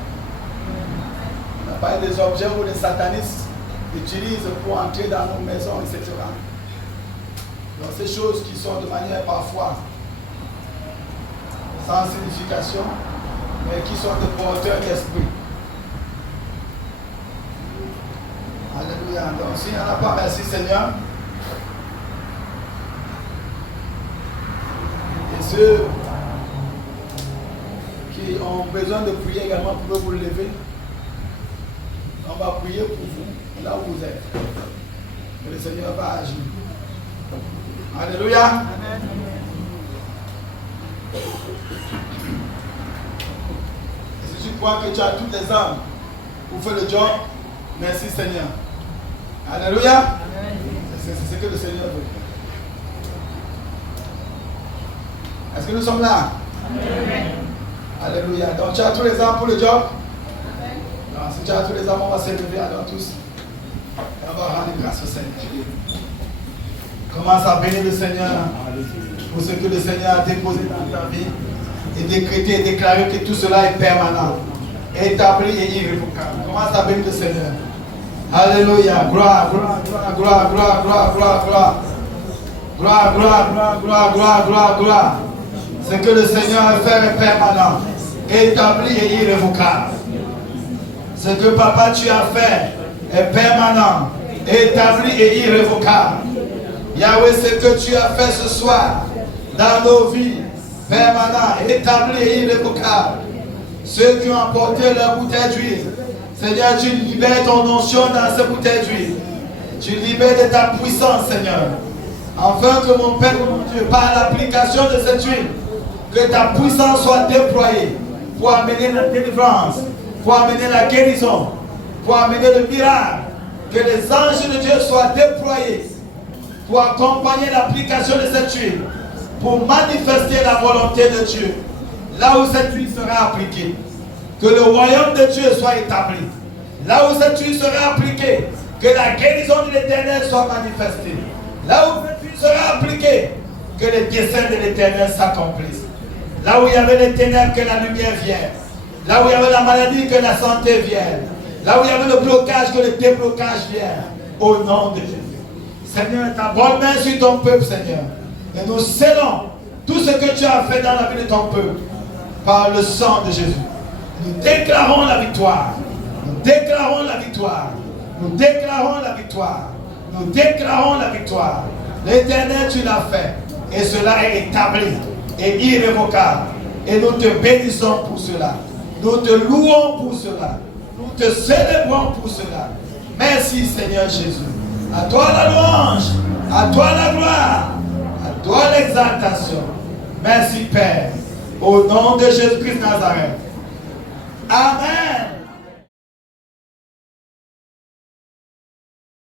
On a parlé des objets où les satanistes utilisent pour entrer dans nos maisons, etc. Donc ces choses qui sont de manière parfois sans signification, mais qui sont des porteurs d'esprit. Alléluia. Donc s'il n'y en a pas, merci Seigneur. Et ceux qui ont besoin de prier également, pouvez vous lever. On va prier pour vous, là où vous êtes. Et le Seigneur va agir. Alléluia. Amen. Et si tu crois que tu as toutes les armes pour faire le job, merci Seigneur. Alléluia. C'est ce que le Seigneur veut. Est-ce que nous sommes là? Amen. Alléluia. Donc tu as tous les armes pour le job? Amen. Donc, si tu as tous les armes, on va s'élever alors tous. Et on va rendre grâce au Seigneur. Commence à bénir le Seigneur pour ce que le Seigneur a déposé dans ta vie et décréter et déclarer que tout cela est permanent, établi et irrévocable. Commence à bénir le Seigneur. Alléluia. Gloire, gloire, gloire, gloire, gloire, gloire, gloire. Gloire, gloire, gloire, gloire, gloire, gloire, gloire. Ce que le Seigneur a fait est permanent, établi et irrévocable. Ce que papa tu as fait est permanent, établi et irrévocable. Yahweh, ce que tu as fait ce soir dans nos vies, permanent, établi et irrévocable. Ceux qui ont apporté leur bouteille d'huile, Seigneur, tu libères ton onction dans cette bouteille d'huile. Tu libères de ta puissance, Seigneur. Afin que mon Père, mon Dieu, par l'application de cette huile, que ta puissance soit déployée pour amener la délivrance, pour amener la guérison, pour amener le miracle. Que les anges de Dieu soient déployés pour accompagner l'application de cette huile, pour manifester la volonté de Dieu, là où cette huile sera appliquée. Que le royaume de Dieu soit établi. Là où cette huile sera appliquée, que la guérison de l'Éternel soit manifestée. Là où cette huile sera appliquée, que les desseins de l'Éternel s'accomplissent. Là où il y avait les ténèbres, que la lumière vienne. Là où il y avait la maladie, que la santé vienne. Là où il y avait le blocage, que le déblocage vienne. Au nom de Jésus. Seigneur, ta bonne main sur ton peuple, Seigneur. Et nous scellons tout ce que tu as fait dans la vie de ton peuple par le sang de Jésus. Nous déclarons la victoire. Nous déclarons la victoire. Nous déclarons la victoire. Nous déclarons la victoire. L'Éternel, tu l'as fait. Et cela est établi et irrévocable. Et nous te bénissons pour cela. Nous te louons pour cela. Nous te célébrons pour cela. Merci Seigneur Jésus. À toi la louange, à toi la gloire, à toi l'exaltation. Merci Père, au nom de Jésus-Christ Nazareth. Amen.